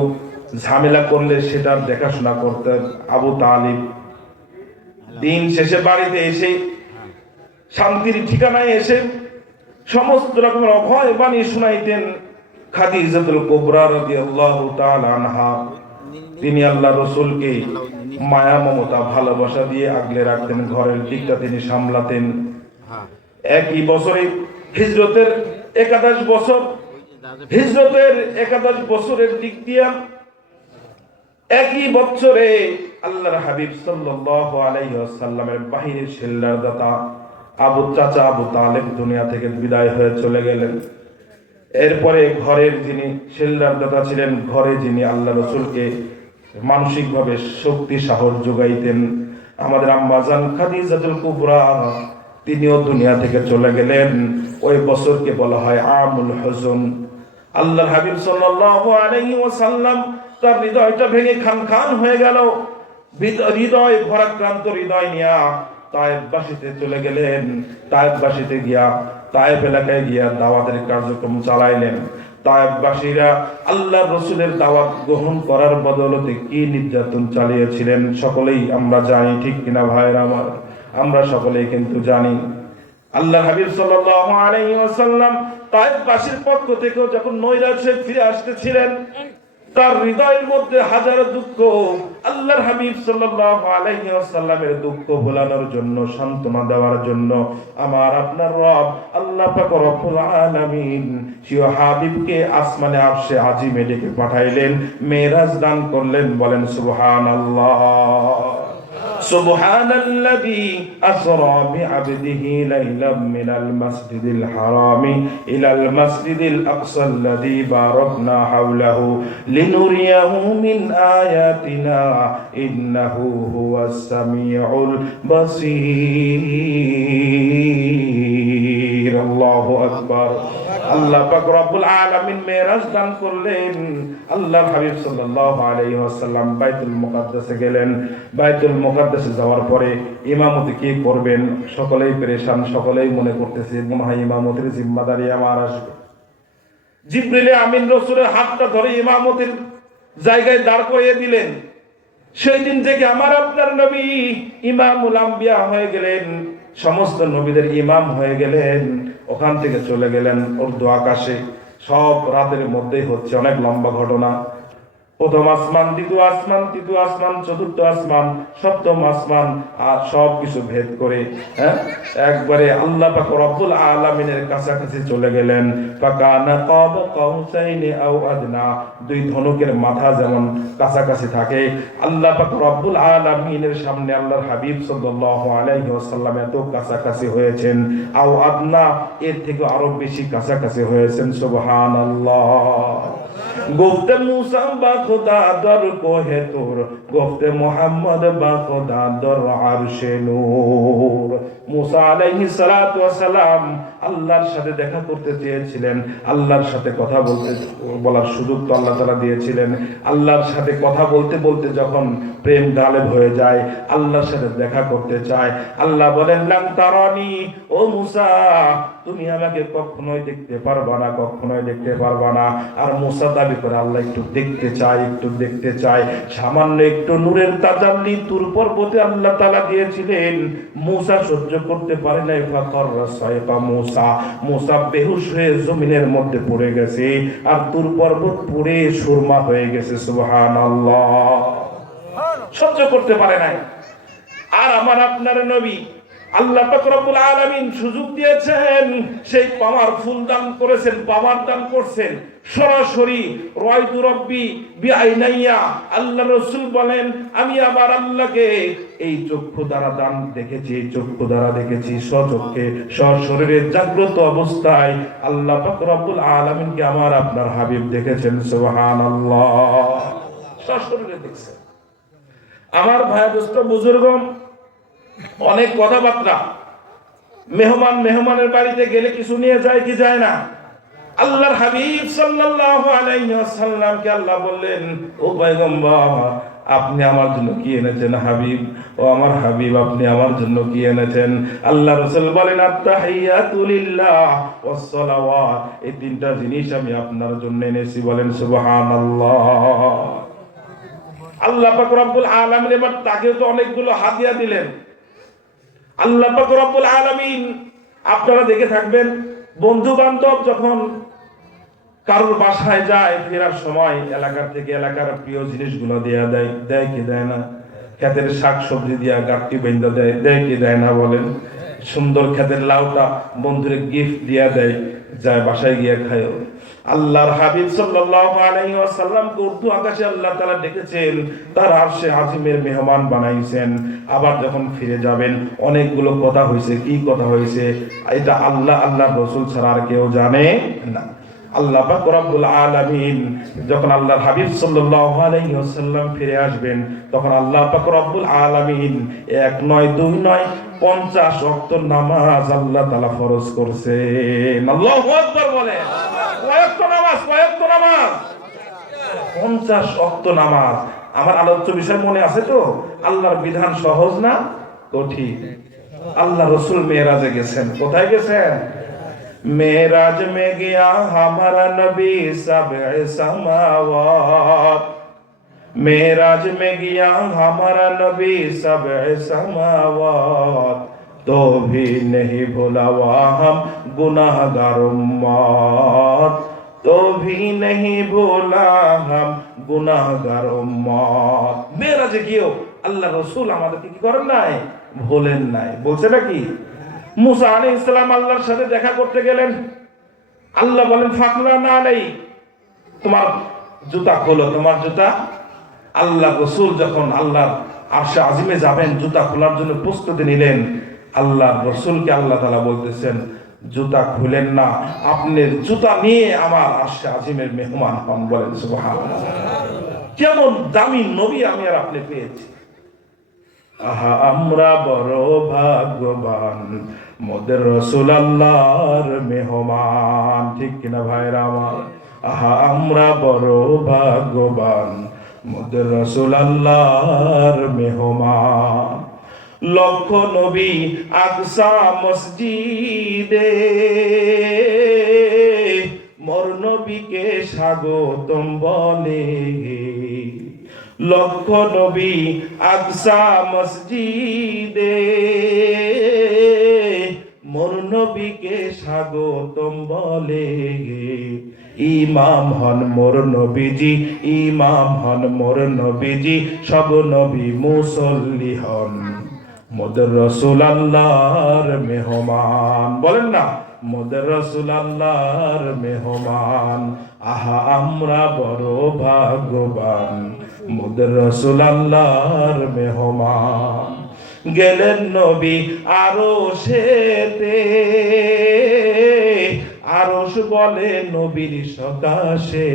ঝামেলা করলে সেটার দেখাশোনা করতেন আবু তালেব। দিন শেষে বাড়িতে এসে, শান্তির ঠিকানায় এসে সমস্ত রকমের অভয় বাণী শুনাইতেন খাদিজাতুল কুবরা রাদিয়াল্লাহু তাআলা আনহা। তিনি আল্লাহ রাসূলকে মায়া মমতা ভালোবাসা দিয়ে আগলে রাখতেন, ঘরের দিকটা তিনি সামলাতেন। একই বছরে হিজরতের 11 বছর, হিজরতের 11 বছরের দিক দিয়া একই বছরে আল্লাহর হাবিব সাল্লাল্লাহু আলাইহি ওয়াসাল্লামের বাহিনীর শিল্লার দাতা চাচা আবু তালেব দুনিয়া থেকে বিদায় হয়ে চলে গেলেন। এরপরে ঘরের যিনি শিল্লার দাতা ছিলেন, ঘরে যিনি আল্লাহ রাসূলকে মানসিকভাবে শক্তি সাহস যোগাইতেন। আমাদের আম্মা জান খাদিজাতুল কুবরা তিনিও দুনিয়া থেকে চলে গেলেন। ওই বছরকে বলা হয় আমুল হুজুন। আল্লাহর হাবিব সাল্লাল্লাহু আলাইহি ওয়াসাল্লাম তার হৃদয়টা ভেঙে খান খান হয়ে গেল। হৃদয় ভরাক্রান্ত হৃদয় নিয়া তায়েফবাসীতে চলে গেলেন। তায়েফবাসীতে গিয়া তায়েফ এলাকায় গিয়া দাওয়াতের কার্যক্রম চালাইলেন। তায়েফবাসীরা আল্লাহর রাসূলের দাওয়াত গ্রহণ করার বদৌলতে কি নির্যাতন চালিয়েছিলেন সকলেই আমরা জানি, ঠিক কিনা ভাইরা আমার? আমরা সকলেই কিন্তু জানি। আল্লাহর হাবিব সাল্লাল্লাহু আলাইহি ওয়াসাল্লাম তায়েফবাসীর পক্ষ থেকে যখন নৈরাশ্যে ফিরে আসতেছিলেন, তার হৃদয়ের মধ্যে হাজারো দুঃখ। আল্লাহর হাবিব সাল্লাল্লাহু আলাইহি ওয়াসাল্লামের দুঃখ ভোলানোর জন্য, সান্ত্বনা দেওয়ার জন্য আমার আপনার রব আল্লাহ পাক রব্বুল আলামিন সেই হাবিবকে আসমানে আরশে আজিমে ডেকে পাঠাইলেন, মেরাজ দান করলেন। বলেন সুবহানাল্লাহ। সুবহানাল্লাযী আসরা বিআবদিহি লাইলাম মিনাল মাসজিদিল হারামি ইলাল মাসজিদিল আকসাল্লাযী বারাকনা হাওলাহু লিনুরিয়াহু মিন আয়াতিনা ইন্নাহু হুয়াস সামিউল বাসীর। আল্লাহু আকবার। আল্লাহ পাক রব্বুল আলামিন মেরাজ দান করলেন। আল্লাহর হাবিব সাল্লাল্লাহু আলাইহি ওয়াসাল্লাম বাইতুল মুকাদ্দাসে গেলেন। বাইতুল মুকাদ্দাসে যাওয়ার পরে ইমামতি কে করবেন? সকলেই পেরেশান, সকলেই মনে করতেছে মনে হয় ইমামতির জিম্মাদারি আমার আসবে। জিবরিল আমিন রাসূলের হাতটা ধরে ইমামতির জায়গায় দাঁড় করিয়ে দিলেন। সেই দিন থেকে আমার আপনার নবী ইমামুল আম্বিয়া হয়ে গেলেন, সমস্ত নবীদের ইমাম হয়ে গেলেন। ওখান থেকে চলে গেলেন উর্দু আকাশে। সব রাতের মধ্যেই হচ্ছে, অনেক লম্বা ঘটনা। প্রথম আসমান, দ্বিতীয় আসমান, তৃতীয় আসমান, চতুর্থ আসমান, সপ্তম আসমান, আর সব কিছু ভেদ করে একবারে আল্লাহ পাক রব্বুল আলামিনের কাছাকাছি চলে গেলেন। ফাকানা কাব কাউসাইনি আও আদনা, দুই ধনুকের মাথা যেমন কাছাকাছি থাকে, আল্লাহ পাক রব্বুল আলামিনের সামনে আল্লাহর হাবিব সাল্লাল্লাহু আলাইহি ওয়াসাল্লাম এত কাছাকাছি হয়েছেন, আও আদনা এর থেকে আরো বেশি কাছাকাছি হয়েছেন। সুবহানাল্লাহ। গুফতে মুসা বা খুদা দর কোহে তুর, গুফতে মুহাম্মদ বা খুদা দর আরশে নূর। মুসা আলাইহিস সালাতু ওয়াস সালাম আল্লাহর সাথে দেখা করতে চেয়েছিলেন, আল্লাহর সাথে কথা বলার সুযোগ তো আল্লাহ তাআলা দিয়েছিলেন। আল্লাহর সাথে কথা বলতে বলতে যখন প্রেম গালেব হয়ে যায়, আল্লাহর সাথে দেখা করতে চায়, আল্লাহ বলেন লান তারানি, ও মুসা তুমি আমাকে কখনোই দেখতে পারবা না, কখনোই দেখতে পারবা না। আর মুসা দাবি করে আল্লাহ একটু দেখতে চায়, একটু দেখতে চায়। সামান্য একটু নূরের তাজাল্লি তুর পর্বতে আল্লাহ তাআলা দিয়েছিলেন, মুসা সহ্য করতে পারে নাই। ফাকাররা সাইফা মুসা, মুসা বেহুশ হয়ে জমিনের মধ্যে পড়ে গেছে, আর তুর পর্বত পুড়ে সুরমা হয়ে গেছে। সুবহানাল্লাহ। সহ্য করতে পারে নাই। আর আমার আপনার নবী আল্লাহ পাক রব্বুল আলামিন সুযোগ দিয়েছেন, সেই পাওয়ারফুল দান করেছেন, পাওয়ার দান করছেন সরাসরি। রায়তু রব্বি বিআইনাইয়া, আল্লাহ রাসূল বলেন আমি আবার আল্লাহকে এই চক্ষু দ্বারা দান দেখেছি, এই চক্ষু দ্বারা দেখেছি, স্বচক্ষে সশরীরে জাগ্রত অবস্থায় আল্লাহ পাক রব্বুল আলামিনকে আমার আপনার হাবিব দেখেছেন। সুবহানাল্লাহ। সশরীরে দেখছেন। আমার ভাই দোস্ত বুজুর্গ, অনেক কথাবার্তা। মেহমানের বাড়িতে গেলে কিছু নিয়ে যায় কি যায় না? আল্লাহর হাবিব সাল্লাল্লাহু আলাইহি ওয়াসাল্লামকে আল্লাহ বললেন, ও পয়গম্বর আপনি আমার জন্য কি এনেছেন? হাবিব, ও আমার হাবিব আপনি আমার জন্য কি এনেছেন? আল্লাহ রাসূল বলেন আত-তাহিয়াতু লিল্লাহ ওয়াস সালাওয়াত, এই তিনটা জিনিস আমি আপনার জন্য এনেছি। বলেন সুবহানাল্লাহ। আল্লাহ পাক রব্বুল আলামিন এবার তাকে তো অনেকগুলো হাদিয়া দিলেন। আল্লাহ পাক রব্বুল আলামিন, আপনারা দেখে থাকবেন, বন্ধু বান্ধব যখন কারোর বাসায় যায়, ফেরার সময় এলাকার থেকে এলাকার প্রিয় জিনিসগুলো দেয়া দেয় কি দেয় না? ক্ষেতের শাক সবজি দিয়া গাঁটটি বেঁধে দেয় কি দেয় না? বলেন। সুন্দর ক্ষেতের লাউটা বন্ধুরে গিফট দিয়া দেয়, যায় বাসায় গিয়ে খায়। আল্লাহর হাবিব সাল্লাল্লাহু আলাইহি ওয়াসাল্লামকে উর্দু আকাশে আল্লাহ তাআলা ডেকেছেন, তার আরশে আজিমের মেহমান বানাইছেন। আবার যখন ফিরে যাবেন অনেকগুলো কথা হয়েছে। কি কথা হয়েছে? এটা আল্লাহর রাসূল ছাড়া আর কেউ জানে না। আল্লাহ পাক রব্বুল আলামিন যখন আল্লাহর হাবিব সাল্লাল্লাহু আলাইহি ওয়াসাল্লাম ফিরে আসবেন, তখন আল্লাহ পাক রব্বুল আলামিন এক নয় দুই নয় 50 ওয়াক্ত নামাজ আল্লাহ তাআলা ফরজ করছেন। আল্লাহু আকবার বলে। কয়েক নামাজ 50 ওয়াক্ত নামাজ। আমার আলোচ্য বিষয় মনে আছে তো? আল্লাহর বিধান সহজ না কঠিন? আল্লাহ রাসূল মেরাজে গেছেন। কোথায় গেছেন? मेराज में गया हमारा नबी सबअ समावात, मेराज में गया हमारा नबी सबअ समावात, तो भी नहीं भूला हम गुनाहगार उम्मत, तो भी नहीं भूला हम गुनाहगार उम्मत। मेराज গিয়েও আল্লাহ রাসূল আমাদেরকে কি করেন নাই? ভোলেন নাই। বলছে নাকি? মুসা আলাইহিস সালাম আল্লাহর সাথে দেখা করতে গেলেন। আল্লাহ বলেন ফাকলা না আলাই, তোমার জুতা খোলো, তোমার জুতা। আল্লাহ রাসূল যখন আল্লাহর আরশে আজিমে যাবেন, জুতা খোলার জন্য প্রস্তুতি নিলেন। আল্লাহ রাসূলকে আল্লাহ তাআলা বলতেছেন, জুতা খুলেন না, আপনি জুতা নিয়ে আমার আরশে আজিমের মেহমান হন। বলেন সুবহানাল্লাহ। কেমন দামি নবী আমি আর আপনি পেয়েছি। আহা আমরা বড় ভাগ্যবান, মোদের রাসূল আল্লাহর মেহমান। ঠিক কিনা ভাইরা আমার? আহা আমরা বড় ভাগ্যবান, মোদের রাসূল আল্লাহর মেহমান। লক্ষ নবী আকসা মসজিদে মোর নবীকে স্বাগতম বলে, লক্ষ নবী আকসা মসজিদে মোর নবীকে স্বাগতম বলে। ইমাম হন মোর নবীজি, ইমাম হন মোর নবীজি, সব নবী মুসল্লি হন, মোদের রাসূল আল্লাহর মেহমান। বলেন না, মোদের রাসূল আল্লাহর মেহমান। আহা আমরা বড় ভাগ্যবান, মোদের রাসূল আল্লাহর মেহমান। গেলেন নবী আরশেতে, আরশ বলে নবীর সকাশে,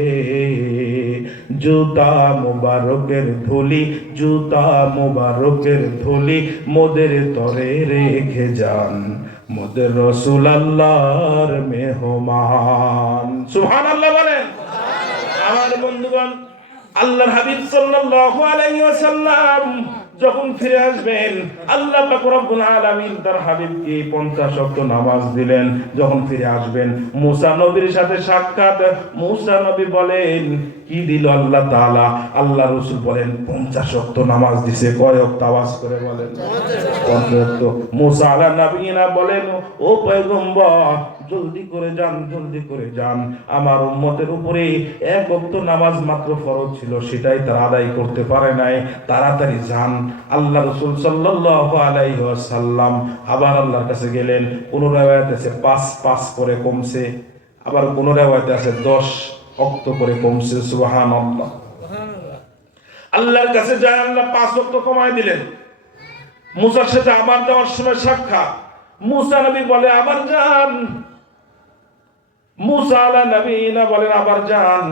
জুতা মুবারকের ধুলি, জুতা মুবারকের ধুলি মোদের তরে রেখে যান, মোদের রাসূল আল্লাহর মেহমান। সুবহানাল্লাহ বলেন। আমার বন্ধুগণ, আল্লাহর হাবিব সাল্লাল্লাহু আলাইহি ওয়াসাল্লাম যখন ফিরে আসবেন, আল্লাহ পাক রব্বুল আলামিন তার হাবিবকে 50 ওয়াক্ত নামাজ দিলেন। যখন ফিরে আসবেন, মুসা নবীর সাথে সাক্ষাৎ। মুসা নবী বলেন, কি দিল আল্লাহ তাআলা? আল্লাহ রাসূল বলেন 50 ওয়াক্ত নামাজ দিছে। কয় ওয়াক্ত? আওয়াজ করে বলেন। 50 ওয়াক্ত। মুসা আলা নবীনা বলেন, ও পয়গম্বর, জলদি করে যান, জলদি করে যান, আমার উম্মতের উপরে 1 ওয়াক্ত নামাজ মাত্র ফরজ ছিল, সেটাই তারা আদায় করতে পারে নাই, তাড়াতাড়ি যান। আল্লাহ রাসূল সাল্লাল্লাহু আলাইহি ওয়াসাল্লাম আবার আল্লাহর কাছে গেলেন। কোন riwayat আছে 5 করে কমছে, আবার কোন riwayat আছে 10 ওয়াক্ত করে কমছে। সুবহানাল্লাহ। আল্লাহর কাছে যায়, আল্লাহ 5 ওয়াক্ত কমায় দিলেন। মুসার সাথে আবার যাওয়ার সময় সাক্ষাৎ। মুসা নবী বলে আবার যান। মুসা আলা নবীনা বলেন আবার যান,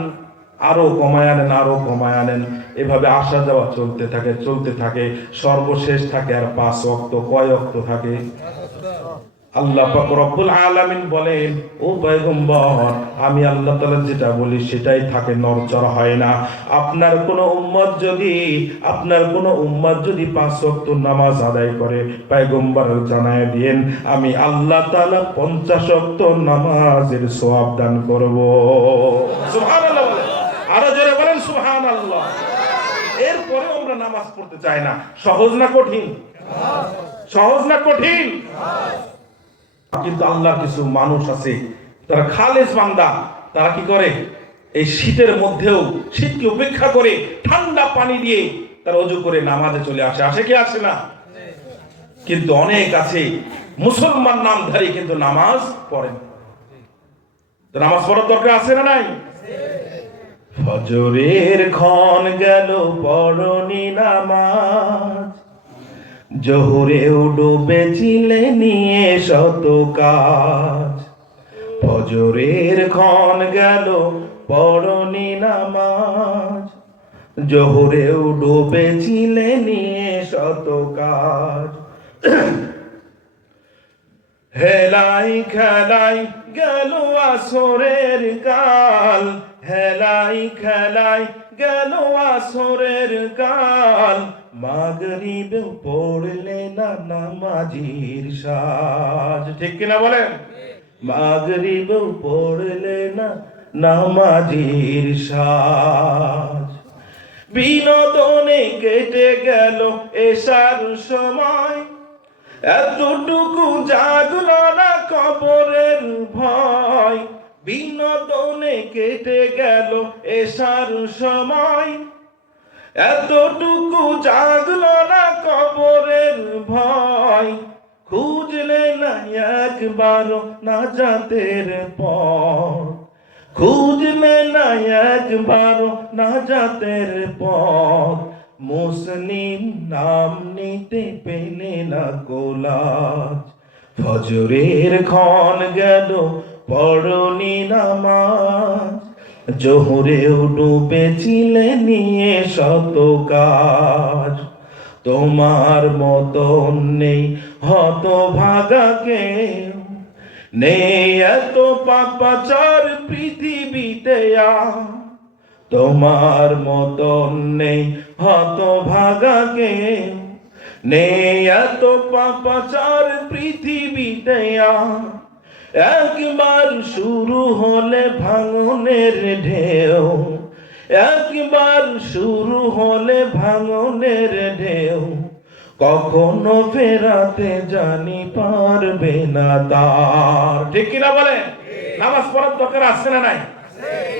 আরো কমায় আনেন, আরো কমায় আনেন। এভাবে আসা যাওয়া চলতে থাকে, চলতে থাকে। সর্বশেষ থাকে আর 5 ওয়াক্ত। কয় ওয়াক্ত থাকে? আল্লাহ পাক রব্বুল আলামিন বলেন, ও পয়গম্বর, আমি আল্লাহ তাআলা যেটা বলি সেটাই থাকে, নড়চড় হয় না। আপনার কোন উম্মত যদি 5 ওয়াক্ত নামাজ আদায় করে, পয়গম্বর জানায় দেন, আমি আল্লাহ তাআলা 50 ওয়াক্ত নামাজের সওয়াব দান করব। সুবহানাল্লাহ বলেন। আরো জোরে বলেন সুবহানাল্লাহ। এরপরে আমরা নামাজ পড়তে চাই না। সহজ না কঠিন? সহজ না কঠিন? কিন্তু আল্লাহর কিছু মানুষ আছে, তারা খালেস বান্দা। তারা কি করে? এই শীতের মধ্যেও শীতকে উপেক্ষা করে ঠান্ডা পানি দিয়ে তারা ওযু করে নামাজে চলে আসে। আসে কি আসে না? কিন্তু অনেক আছে মুসলমান নামধারী, কিন্তু নামাজ পড়ে না। নামাজ পড়ার দরকার আছে না নাই? ফজরের ক্ষণ গেল পড়নি নামাজ, জোহরেও ডুবেছিলে নিয়ে শত কাজ, ফজরের ক্ষণ গেল পড়নি নামাজ, জোহরেও ডুবেছিলে নিয়ে শত কাজ। হেলাই খেলাই গেল আসরের কাল, হেলাই খেলাই গেল আসরের কাল, মাগরিবেও পড়লে না নামাজির সাজ। ঠিক কিনা বলেন? মাগরিবেও পড়লে না নামাজির সাজ। বিনোদনে কেটে গেল এশার সময়, এতটুকু জাগলো না কবরের ভয়। বিনোদনে কেটে গেল এশার সময়, এতটুকু জাগলো না কবরের ভয়। খুঁজলে না একবারও নাজাতের পথ, খুঁজলে না একবারও নাজাতের পথ। মুসলিম নাম নিতে পেলে না কোলাজ, ফজরের ক্ষণ গেল পড়নি নামাজ, জোহরেও ডুবেছিলে নিয়ে শত কাজ। তোমার মতন নেই হতভাগা কেউ, নেই এত পাপাচার পৃথিবীতে আর। তোমার মতন নেই হতভাগা কেউ, নেই এত পাপাচার পৃথিবীতে আর। একবার শুরু হলে ভাঙনের ঢেউ, একবার শুরু হলে ভাঙনের ঢেউ, কখনো ফেরাতে জানি পারবে না তার। ঠিক কিনা বলেন? নামাজ পড়ার দরকার আছে না নাই?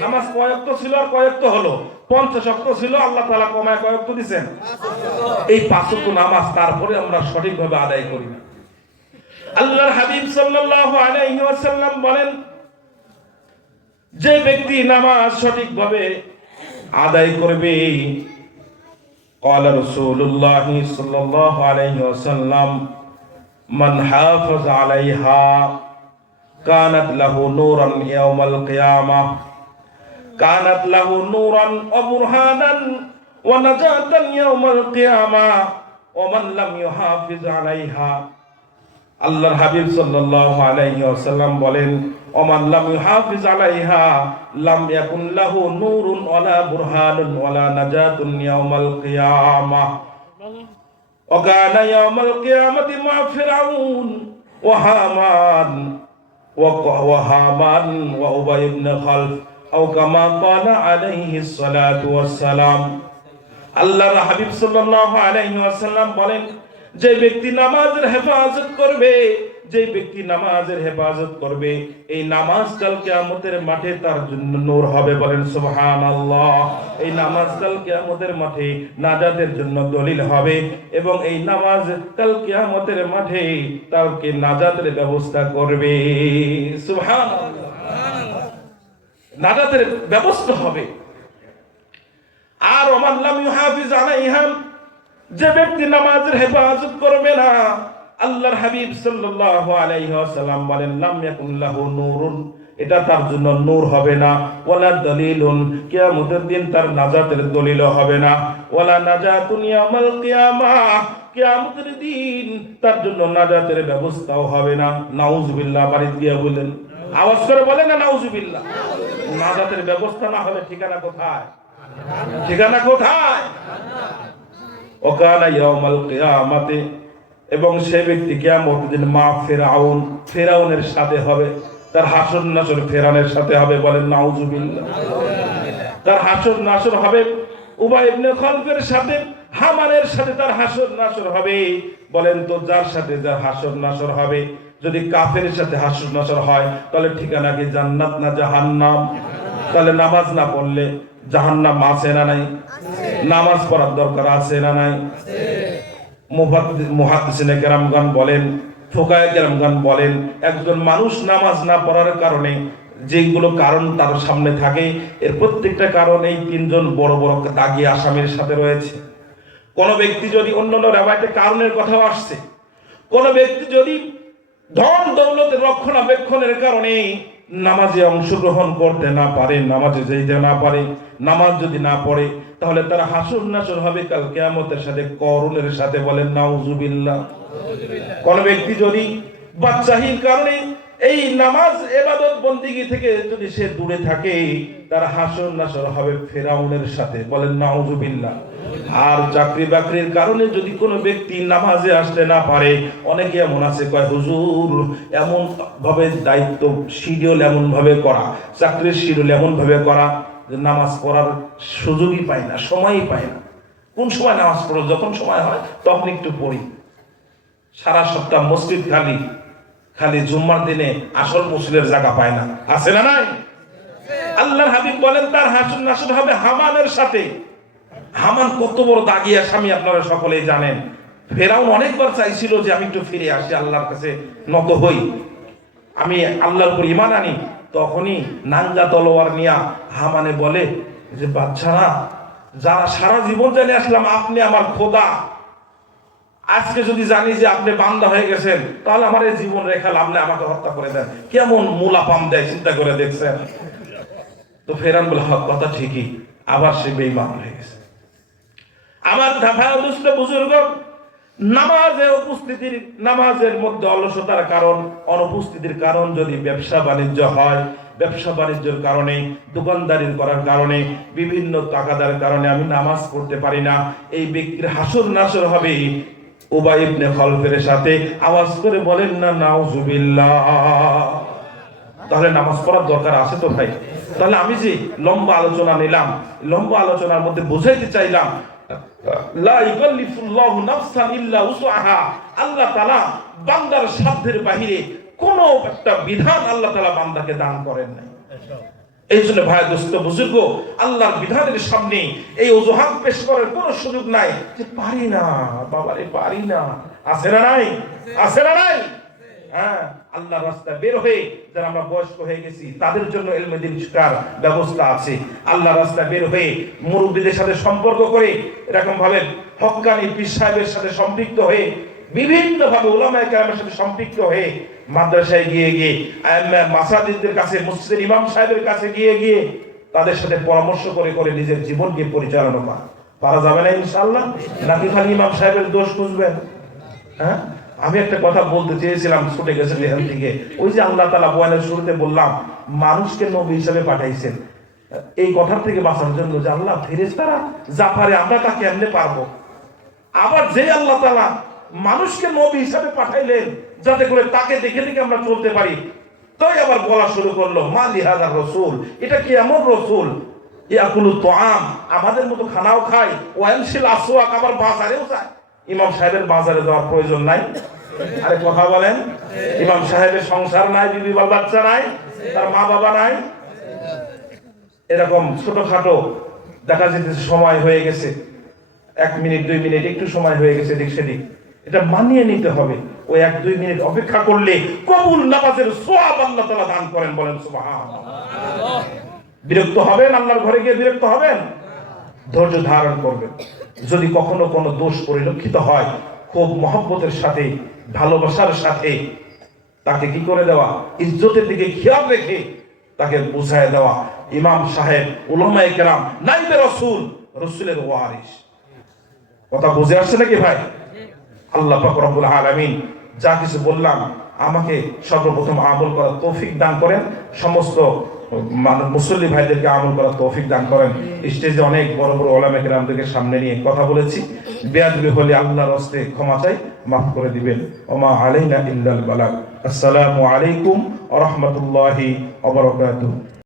নামাজ কয়েকটা ছিল আর কয়েকটা হলো, 50 ওয়াক্ত ছিল, আল্লাহ তাআলা কমায় কয়েকটা দিবেন। এই 5 ওয়াক্ত নামাজ তারপরে আমরা সঠিকভাবে আদায় করি না। আল্লাহর হাবিব সাল্লাল্লাহু আলাইহি ওয়াসাল্লাম বলেন, যে ব্যক্তি নামাজ সঠিকভাবে আদায় করবে, قال رسول الله صلى الله عليه وسلم من حافظ عليها كانت له نورا يوم القيامة، كانت له نورا وبرهانا ونجاة يوم القيامة ومن لم يحافظ عليها। আল্লাহর হাবিব সাল্লাল্লাহু আলাইহি ওয়াসাল্লাম বলেন, ওমান লাম ইউহাফিজ আলাইহা লাম ইয়াকুন লাহু নূরুন ওয়ালা বুরহানুন ওয়ালা নাজাতুন ইয়াউমাল কিয়ামাহ। ওয়া কানা ইয়াউমাল কিয়ামাতি মা ফিরআউন ওয়া হামান ওয়া উবাই ইবনে খালফ আও কামা ক্বালা আলাইহিস সালাতু ওয়াস সালাম। আল্লাহর হাবিব সাল্লাল্লাহু আলাইহি ওয়াসাল্লাম বলেন, যে ব্যক্তি নামাজের হেফাজত করবে, যে ব্যক্তি নামাজের হেফাজত করবে, এই নামাজ কাল কিয়ামতের মাঠে তার জন্য নূর হবে। বলেন সুবহানাল্লাহ। এই নামাজ কাল কিয়ামতের মাঠে নাজাতের জন্য দলিল হবে, এবং এই নামাজ কাল কিয়ামতের মাঠে তাকে নাজাতের ব্যবস্থা করবে। সুবহানাল্লাহ। নাজাতের ব্যবস্থা হবে। আর ওমান লাম ইউহাফিজ আলাইহা, যে ব্যক্তি নামাজের হেফাজত করবে না, আল্লাহর হাবিব সাল্লাল্লাহু আলাইহি ওয়াসাল্লাম বলেন, লাম ইয়াকুন লাহু নূরুন, এটা তার জন্য নূর হবে না, ওয়ালা দলিলুন, কিয়ামতের দিন তার নাজাতের দলিল হবে না, ওয়ালা নাজাতুন ইয়াউমাল কিয়ামাহ, কিয়ামতের দিন তার জন্য নাজাতের ব্যবস্থাও হবে না। নাউজুবিল্লাহ। বাড়ি দিয়ে বলেন, আওয়াজ করে বলেন না নাউজুবিল্লাহ। নাজাতের ব্যবস্থা না হলে ঠিকানা কোথায়? ঠিকানা কোথায়? ওকানা ইয়াউমাল কিয়ামাতে, এবং সে ব্যক্তি কিয়ামতের দিন মা ফিরআউন, ফিরআউনের সাথে হবে, তার হাসর নাসর ফিরআউনের সাথে হবে। বলেন নাউজুবিল্লাহ। তার হাসর নাসর হবে উবাই ইবনে খালফের সাথে, হামানের সাথে তার হাসর নাসর হবে। বলেন তো, যার সাথে যার হাসর নাসর হবে, যদি কাফেরের সাথে হাসর নাসর হয়, তাহলে ঠিকানা কি জান্নাত না জাহান্নাম? তাহলে নামাজ না পড়লে জাহান্নাম আছে না নাই? নামাজ পড়ার দরকার আছে না নাই? মুহাদ্দিসিনে কেরামগণ বলেন, ফুকায়ে কেরামগণ বলেন, একজন মানুষ নামাজ না পড়ার কারণে যেগুলো কারণ তার সামনে থাকে, এর প্রত্যেকটা কারণ এই 3জন বড় বড় দাগী আসামির সাথে রয়েছে। কোন ব্যক্তি যদি, অন্যান্য রেওয়ায়েতে কারণের কথাও আসছে, কোন ব্যক্তি যদি ধন দৌলতের রক্ষণাবেক্ষণের কারণে নামাজে অংশগ্রহণ করতে না পারে, নামাজে যেতে না পারে, নামাজ যদি না পড়ে, তাহলে তারা হাসর নাসর হবে কাল কিয়ামতের সাথে করুণের সাথে। বলেন নাউজুবিল্লাহ। কোন ব্যক্তি যদি বাচ্চাহীন কারণে এই নামাজ ইবাদত বন্দেগী থেকে যদি সে দূরে থাকে, তার হাসর নাসর হবে ফেরাউনের সাথে। বলেন নাউজুবিল্লাহ। আর চাকরি বাকরির কারণে যদি কোনো ব্যক্তি নামাজে আসতে না পারে, অনেকে এমন আছে কয় হুজুর এমন ভাবে দায়িত্ব শিডিউল এমন ভাবে করা, চাকরির শিডিউল এমন ভাবে করা যে নামাজ পড়ার সুযোগই পায় না, সময়ই পায় না। কোন সময় নামাজ পড়ো? যখন সময় হয় তখন একটু পড়ি। সারা সপ্তাহ মসজিদ খালি, খালি জুম্মার দিনে আসল মুসলিমের জায়গা পায় না। আছে না নাই? আল্লাহর হাবিব বলেন তার হাসর নাসর হবে হামানের সাথে। হামান কত বড় দাগি আসামি আপনারা সকলেই জানেন। ফেরাউন অনেকবার চাইছিল যে আমি একটু ফিরে আসি, আল্লাহর কাছে নত হই, আমি আল্লাহর উপর ঈমান আনি। তখনই নাঙ্গা তলোয়ার নিয়া হামানে বলে যে বাচ্চারা, যারা সারা জীবন জানি আসলাম আপনি আমার খোদা, আজকে যদি জানি যে আপনি বান্দা হয়ে গেছেন, তাহলে আমার এই জীবন রেখা আপনি আমাকে হত্যা করে দেন। কেমন মুলাপাম দেয় চিন্তা করে দেখছেন? তো ফেরাউন বলে হক কথা ঠিকই, আবার সে বেঈমান হয়ে গেছে। আমার বুজুর্গ, নামাজের মধ্যে অলসতার কারণ, অনুপস্থিতির কারণ যদি ব্যবসা বাণিজ্য হয়, ব্যবসা বাণিজ্যের কারণে, দোকানদারির করার কারণে, বিভিন্ন টাকাদার কারণে আমি নামাজ পড়তে পারি না, এই ব্যক্তির হাসর নাসর হবে উবাই ইবনে খালফের সাথে। আওয়াজ করে বলেন না নাউজুবিল্লাহ। তাহলে নামাজ পড়ার দরকার আছে তো ভাই? তাহলে আমি যে লম্বা আলোচনা নিলাম, লম্বা আলোচনার মধ্যে বুঝাইতে চাইলাম লা ইকাল্লিফুল্লাহু নাফসান ইল্লা উসআহা। আল্লাহ তাআলা বান্দার সাধ্যের বাহিরে কোন একটা বিধান আল্লাহ তাআলা বান্দাকে দান করেন নাই। এই জন্য ভাই দোস্ত বুজুর্গ, আল্লাহর বিধানের সামনে এই অজুহাত পেশ করার কোনো সুযোগ নাই যে পারি না, বাবারে পারি না। আছে না নাই? আছে না নাই? হ্যাঁ, আল্লাহর রাস্তায় বের হয়ে যারা আমরা বয়স্ক হয়ে গেছি তাদের জন্য ইলমে দ্বীন শিক্ষার ব্যবস্থা আছে। আল্লাহর রাস্তায় বের হয়ে মুরব্বীদের সাথে সম্পর্ক করে, এরকম ভাবে হক্কানি পীর সাহেবের সাথে সম্পৃক্ত হয়ে, বিভিন্ন ভাবে উলামায়ে কেরামের সাথে সম্পৃক্ত হয়ে, মাদ্রাসায় গিয়ে গিয়ে, মাসাজিদের কাছে, মসজিদের ইমাম সাহেবের কাছে গিয়ে গিয়ে তাদের সাথে পরামর্শ করে করে নিজের জীবনকে পরিচালনা করা পারা যাবে না ইনশাআল্লাহ? নাকি খালি ইমাম সাহেবের দোষ খুঁজবেন? হ্যাঁ, আমি একটা কথা বলতে চেয়েছিলাম, ছুটে গেছেন এখান থেকে। ওই যে আল্লাহ তাআলা বয়ানের শুরুতে বললাম মানুষকে নবী হিসেবে পাঠাইছেন, এই কথার থেকে বাঁচার জন্য যে আল্লাহ ফেরেশতারা যা পারে আমরা তা কেমনে পারবো? আবার যে আল্লাহ তাআলা মানুষকে নবী হিসেবে পাঠাইলেন যাতে করে তাকে দেখে দেখে আমরা চলতে পারি, তাই আবার বলা শুরু করলো মা লিহাদার রাসূল, এটা কি এমন রাসূল ইয়াকুলু তুআম, আমাদের মতো খানাও খায়, ওয়ায়ামশিল আসওয়াক, আবার বাজারেও যায়। ইমাম সাহেবের বাজারে যাওয়ার প্রয়োজন নাই? আরে কথা বলেন, ইমাম সাহেবের সংসার নাই, বিবি বাচ্চা নাই, তার মা বাবা নাই? এরকম ছোটখাটো দেখা যেতেছে সময় হয়ে গেছে, 1 মিনিট 2 মিনিট একটু সময় হয়ে গেছে এদিক সেদিক, এটা মানিয়ে নিতে হবে। ওই 1-2 মিনিট অপেক্ষা করলে কবুল নামাজের সওয়াব আল্লাহ তাআলা দান করেন। বলেন সুবহানাল্লাহ। বিরক্ত হবেন? আল্লাহর ঘরে গিয়ে বিরক্ত হবেন? ধৈর্য ধারণ করবেন। যদি কখনো কোনো দোষ পরিলক্ষিত হয়, খুব মহব্বতের সাথে, ভালোবাসার সাথে তাকে কি করে দেওয়া, ইজ্জতের দিকে খেয়াল রেখে তাকে বুঝায় দেওয়া। ইমাম সাহেব, উলামায়ে কেরাম, নাইবে রাসূল, রাসূলের ওয়ারিস। কথা বুঝে আসছে নাকি ভাই? আল্লাহ পাক রব্বুল আলামিন যা কিছু বললাম আমাকে সর্বপ্রথম আমল করার তৌফিক দান করেন, সমস্ত মুসল্লি ভাইদেরকে আমল করার তৌফিক দান করেন। স্টেজে অনেক বড় বড় উলামায়ে কেরামদেরকে সামনে নিয়ে কথা বলেছি, বেয়াদবি হলে আল্লাহর রাস্তে ক্ষমা চাই, মাফ করে দিবেন। ওমা আলাইনা ইল্লাল বালাগ। আসসালামু আলাইকুম ওয়া রাহমাতুল্লাহি ওয়া বারাকাতুহু।